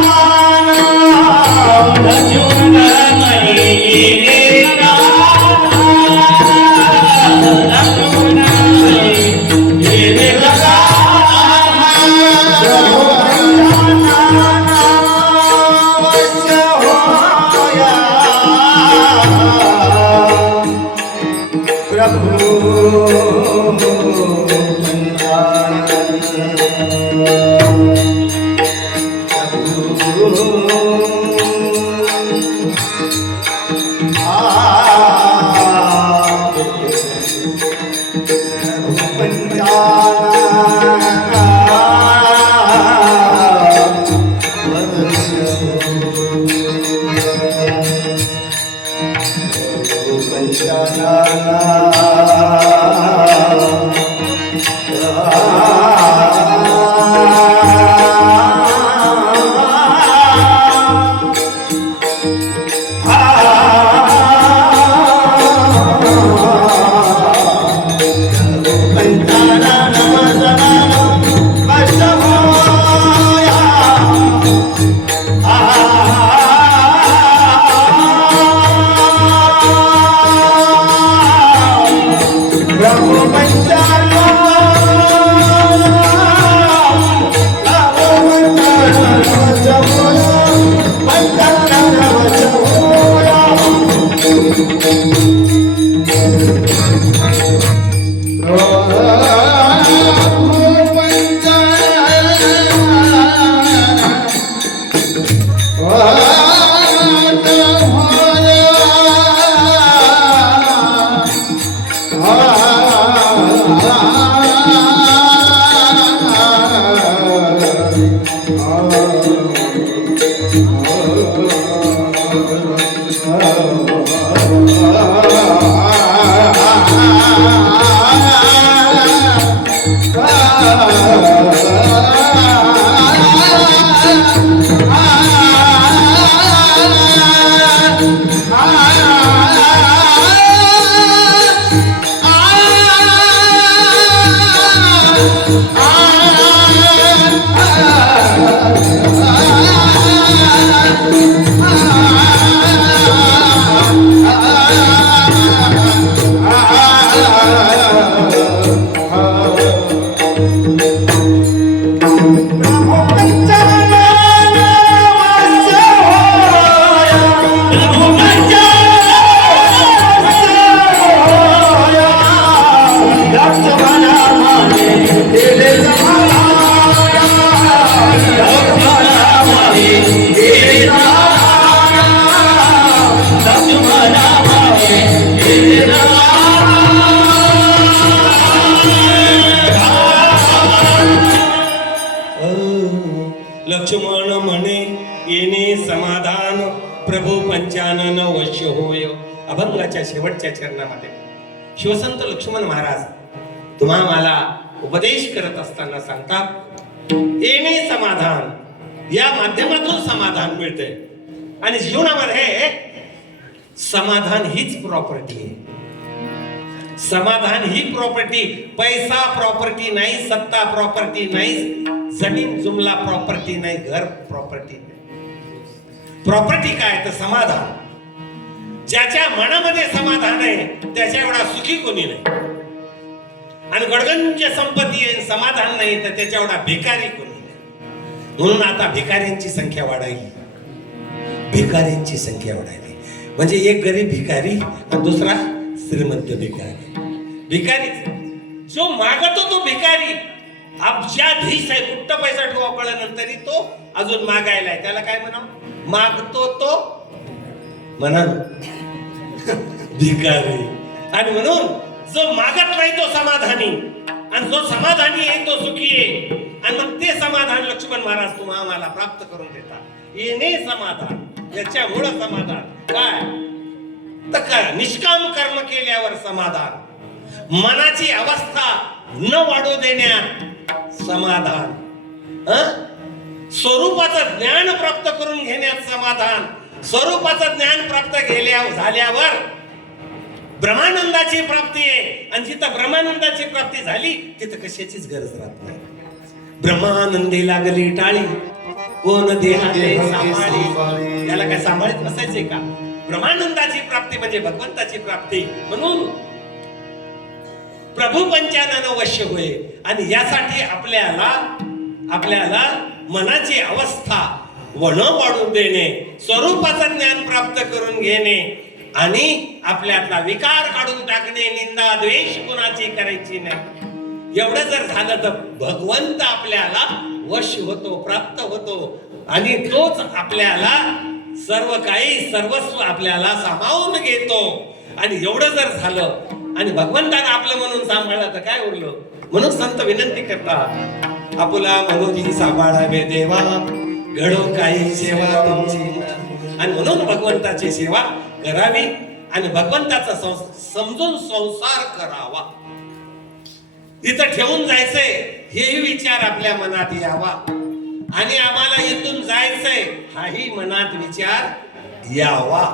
लक्ष्मण म्हणे लक्ष्मण म्हणे येणे समाधान प्रभू पंचानन वश्य होय. अभंगाच्या शेवटच्या चरणामध्ये शिवसंत लक्ष्मण महाराज तुम्हा मला उपदेश करत असताना सांगतात येणे समाधान, या माध्यमातून समाधान मिळते. आणि जीवनामध्ये समाधान हीच प्रॉपर्टी आहे. समाधान ही प्रॉपर्टी, पैसा प्रॉपर्टी नाही, सत्ता प्रॉपर्टी नाही, जमीन जुमला प्रॉपर्टी नाही, घर प्रॉपर्टी नाही. प्रॉपर्टी काय तर समाधान. ज्याच्या मनामध्ये समाधान आहे त्याच्या एवढा सुखी कोणी नाही. आणि गडगंज संपत्ती आहे, समाधान नाही तर त्याच्या एवढा भिकारी कोणी नाही. म्हणून आता भिकाऱ्यांची संख्या वाढायली. भिकाऱ्यांची संख्या वाढायली म्हणजे एक गरीब भिकारी आणि दुसरा श्रीमंत भिकारी. भिकारी जो मागतो तो भिकारी अब्जाधीश आहे. कुठं पैसा ठेवा कळल्यानंतरही तो अजून मागायलाय. त्याला काय म्हणावं? मागतो तो म्हणा भिकारी. आणि म्हणून जो मागत नाही तो समाधानी, आणि जो समाधानी आहे तो सुखी आहे. आणि मग ते समाधान लक्ष्मण महाराज तुम्हा आम्हाला प्राप्त करून देतात. येणे समाधान, याच्यामुळं समाधान काय तर काय निष्काम कर्म केल्यावर समाधान, मनाची अवस्था न वाढू देण्यात समाधान, स्वरूपाचं ज्ञान प्राप्त करून घेण्यात समाधान, स्वरूपाचं ज्ञान प्राप्त झाल्यावर ब्रह्मानंदाची प्राप्ती आहे. आणि जिथं ब्रह्मानंदाची प्राप्ती झाली तिथं कशाचीच गरज राहत नाही. ब्रह्मानंदी लागली टाळी कोण देहाते सांभाळी. त्याला काय सांभाळीत बसायचंय का? ब्रह्मानंदाची प्राप्ती म्हणजे भगवंताची प्राप्ती. म्हणून प्रभू पंचानन वश्य होय. आणि यासाठी आपल्याला मनाची अवस्था न वाढून देणे, स्वरूपाचं ज्ञान प्राप्त करून घेणे आणि आपल्यातला विकार काढून टाकणे, निंदा द्वेष कुणाची करायची नाही. एवढं जर झालं तर भगवंत आपल्याला वश होतो, प्राप्त होतो. आणि तोच आपल्याला सर्व काही सर्वस्व आपल्याला सामावून घेतो. आणि एवढं जर झालं आणि भगवंताने आपलं म्हणून सांभाळलं तर काय उरलं. म्हणून संत विनंती करतात आपुला म्हणून सांभाळावे देवा, घडो काही सेवा तुमची. आणि म्हणून भगवंताची सेवा करावी आणि भगवंताचा समजून संसार करावा. इथं ठेवून जायचंय हेही विचार आपल्या मनात यावा. आणि आम्हाला इथून जायचंय हाही मनात विचार यावा.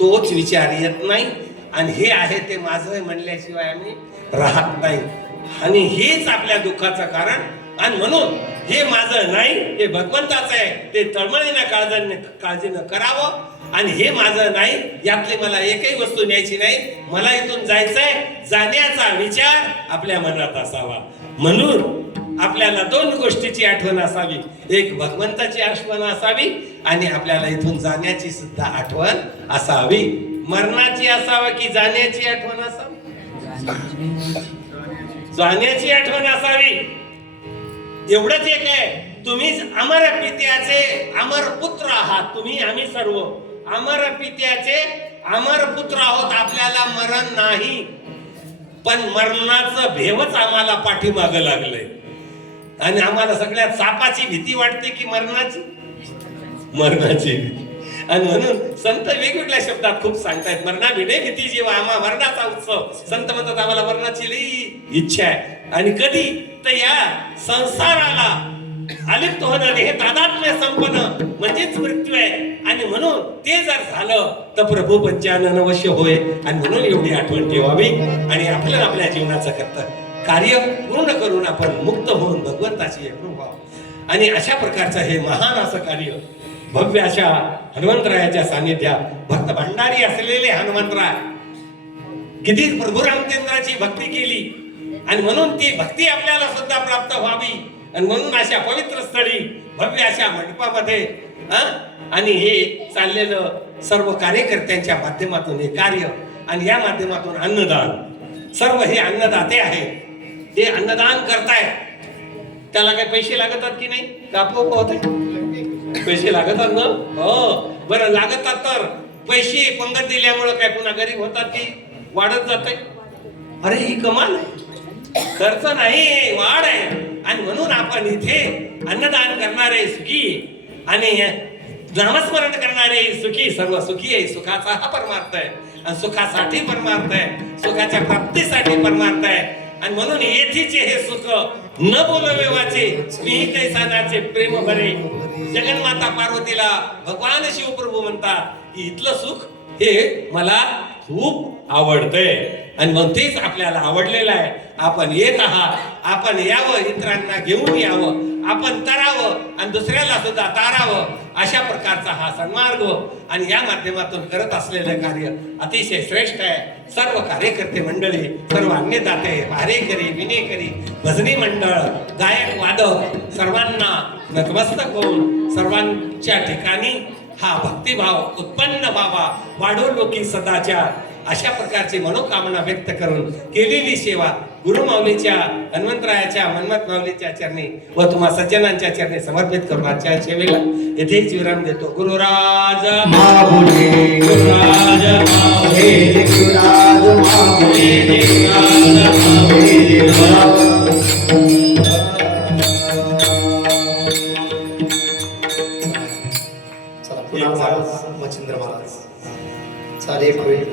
तोच विचार येत नाही. आणि हे आहे ते माझं म्हणल्याशिवाय आम्ही राहत नाही. आणि हेच आपल्या दुःखाचं कारण. आणि म्हणून हे माझं नाही, हे भगवंताचं आहे, ते तळमळीनं काळजीनं करावं. आणि हे माझं नाही, यातली मला एकही वस्तू न्यायची नाही, मला इथून जायचंय, जाण्याचा विचार आपल्या मनात असावा. म्हणून आपल्याला दोन गोष्टीची आठवण असावी. एक भगवंताची आठवण असावी आणि आपल्याला इथून जाण्याची सुद्धा आठवण असावी. मरणाची असावी की जाण्याची आठवण असावी? जाण्याची आठवण असावी. एवढंच एक आहे, तुम्ही अमर पित्याचे अमर पुत्र आहात. तुम्ही आम्ही सर्व अमर पित्याचे अमर पुत्र आहोत. आपल्याला मरण नाही, पण मरणाचं भेवच आम्हाला पाठीमागं लागलंय. आणि आम्हाला सगळ्यात सापाची भीती वाटते की मरणाची भीती. आणि म्हणून संत वेगवेगळ्या शब्दात खूप सांगतायत मरणाविणे भीती जीवा आम्हा मरणाचा उत्सव. संत म्हणतात आम्हाला मरणाची लई इच्छा आहे. आणि कधी तर या संसाराला अलिप्त होणं हे तादात्म्य संपन्न म्हणजेच मृत्यू आहे. आणि म्हणून ते जर झालं तर प्रभू पंचानन वश्य होय. आणि म्हणून एवढी आठवण ठेवावी आणि आपल्याला आपल्या जीवनाचं कार्य पूर्ण करून आपण मुक्त होऊन भगवंताची एकरूप व्हावं. आणि अशा प्रकारचं हे महान असं कार्य भव्य अशा हनुमंतरायाच्या सानिध्यात भक्त भंडारी असलेले हनुमंतराय किती प्रभू रामचंद्राची भक्ती केली. आणि म्हणून ती भक्ती आपल्याला सुद्धा प्राप्त व्हावी. आणि म्हणून अशा पवित्र स्थळी भव्य अशा मंडपामध्ये आणि हे चाललेलं सर्व कार्यकर्त्यांच्या माध्यमातून हे कार्य आणि या माध्यमातून अन्नदान, सर्व हे अन्नदाते आहेत. ते अन्नदान करतायत. त्याला काही पैसे लागतात की नाही? कापू होते पैसे लागतात ना? हो बरं लागतात. तर पैसे पंगत दिल्यामुळे काय पुन्हा गरीब होतात की वाढत जाते? अरे ही कमाल आहे. खर्च नाही, वाढ आहे. आणि म्हणून आपण इथे अन्नदान करणारे सुखी आणि नामस्मरण करणारे सुखी, सर्व सुखी आहे. सुखाचा हा परमार्थ आहे आणि सुखासाठी परमार्थ आहे, सुखाच्या प्राप्तीसाठी परमार्थ आहे. आणि म्हणून येथीचे हे सुख न बोलवेवाचे मी काही साधाचे प्रेम भरे. जगन्माता पार्वतीला भगवान शिवप्रभू म्हणतात की इथलं सुख हे मला खूप आवडतंय आणि मग तेच आपल्याला आवडलेलं आहे. आपण येत आहात, आपण यावं, इतरांना घेऊन यावं, आपण तरावं आणि दुसऱ्याला सुद्धा तारावं, अशा प्रकारचा हा सन्मार्ग आणि या माध्यमातून करत असलेलं कार्य अतिशय श्रेष्ठ आहे. सर्व कार्यकर्ते मंडळी, सर्व अन्नदाते, भारेकरी, विनेकरी, भजनी मंडळ, गायक, वादक सर्वांना नतमस्तक होऊन सर्वांच्या ठिकाणी हा भक्तिभाव उत्पन्न व्हावा, वाढो लोकी सदाचार, अशा प्रकारची मनोकामना व्यक्त करून केलेली सेवा गुरुमाऊलीच्या, हनुमंतरायाच्या, मनमथ माऊलीच्या चरणी व तुम्हा सज्जनांच्या चरणी समर्पित करून आजच्या सेवेला येथेच विराम देतो. गुरुराज माऊली, गुरुराज माऊली, गुरुराज माऊली, गुरुराज माऊली. चला पुन्हा महाराज, मच्छिंद्र महाराज चालेल होईल.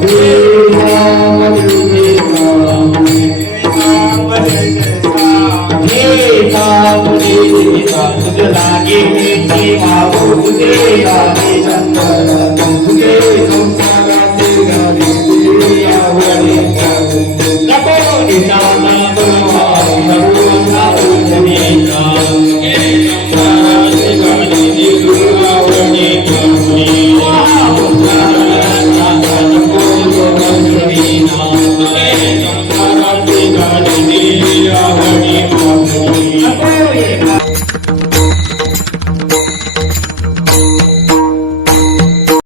गुरु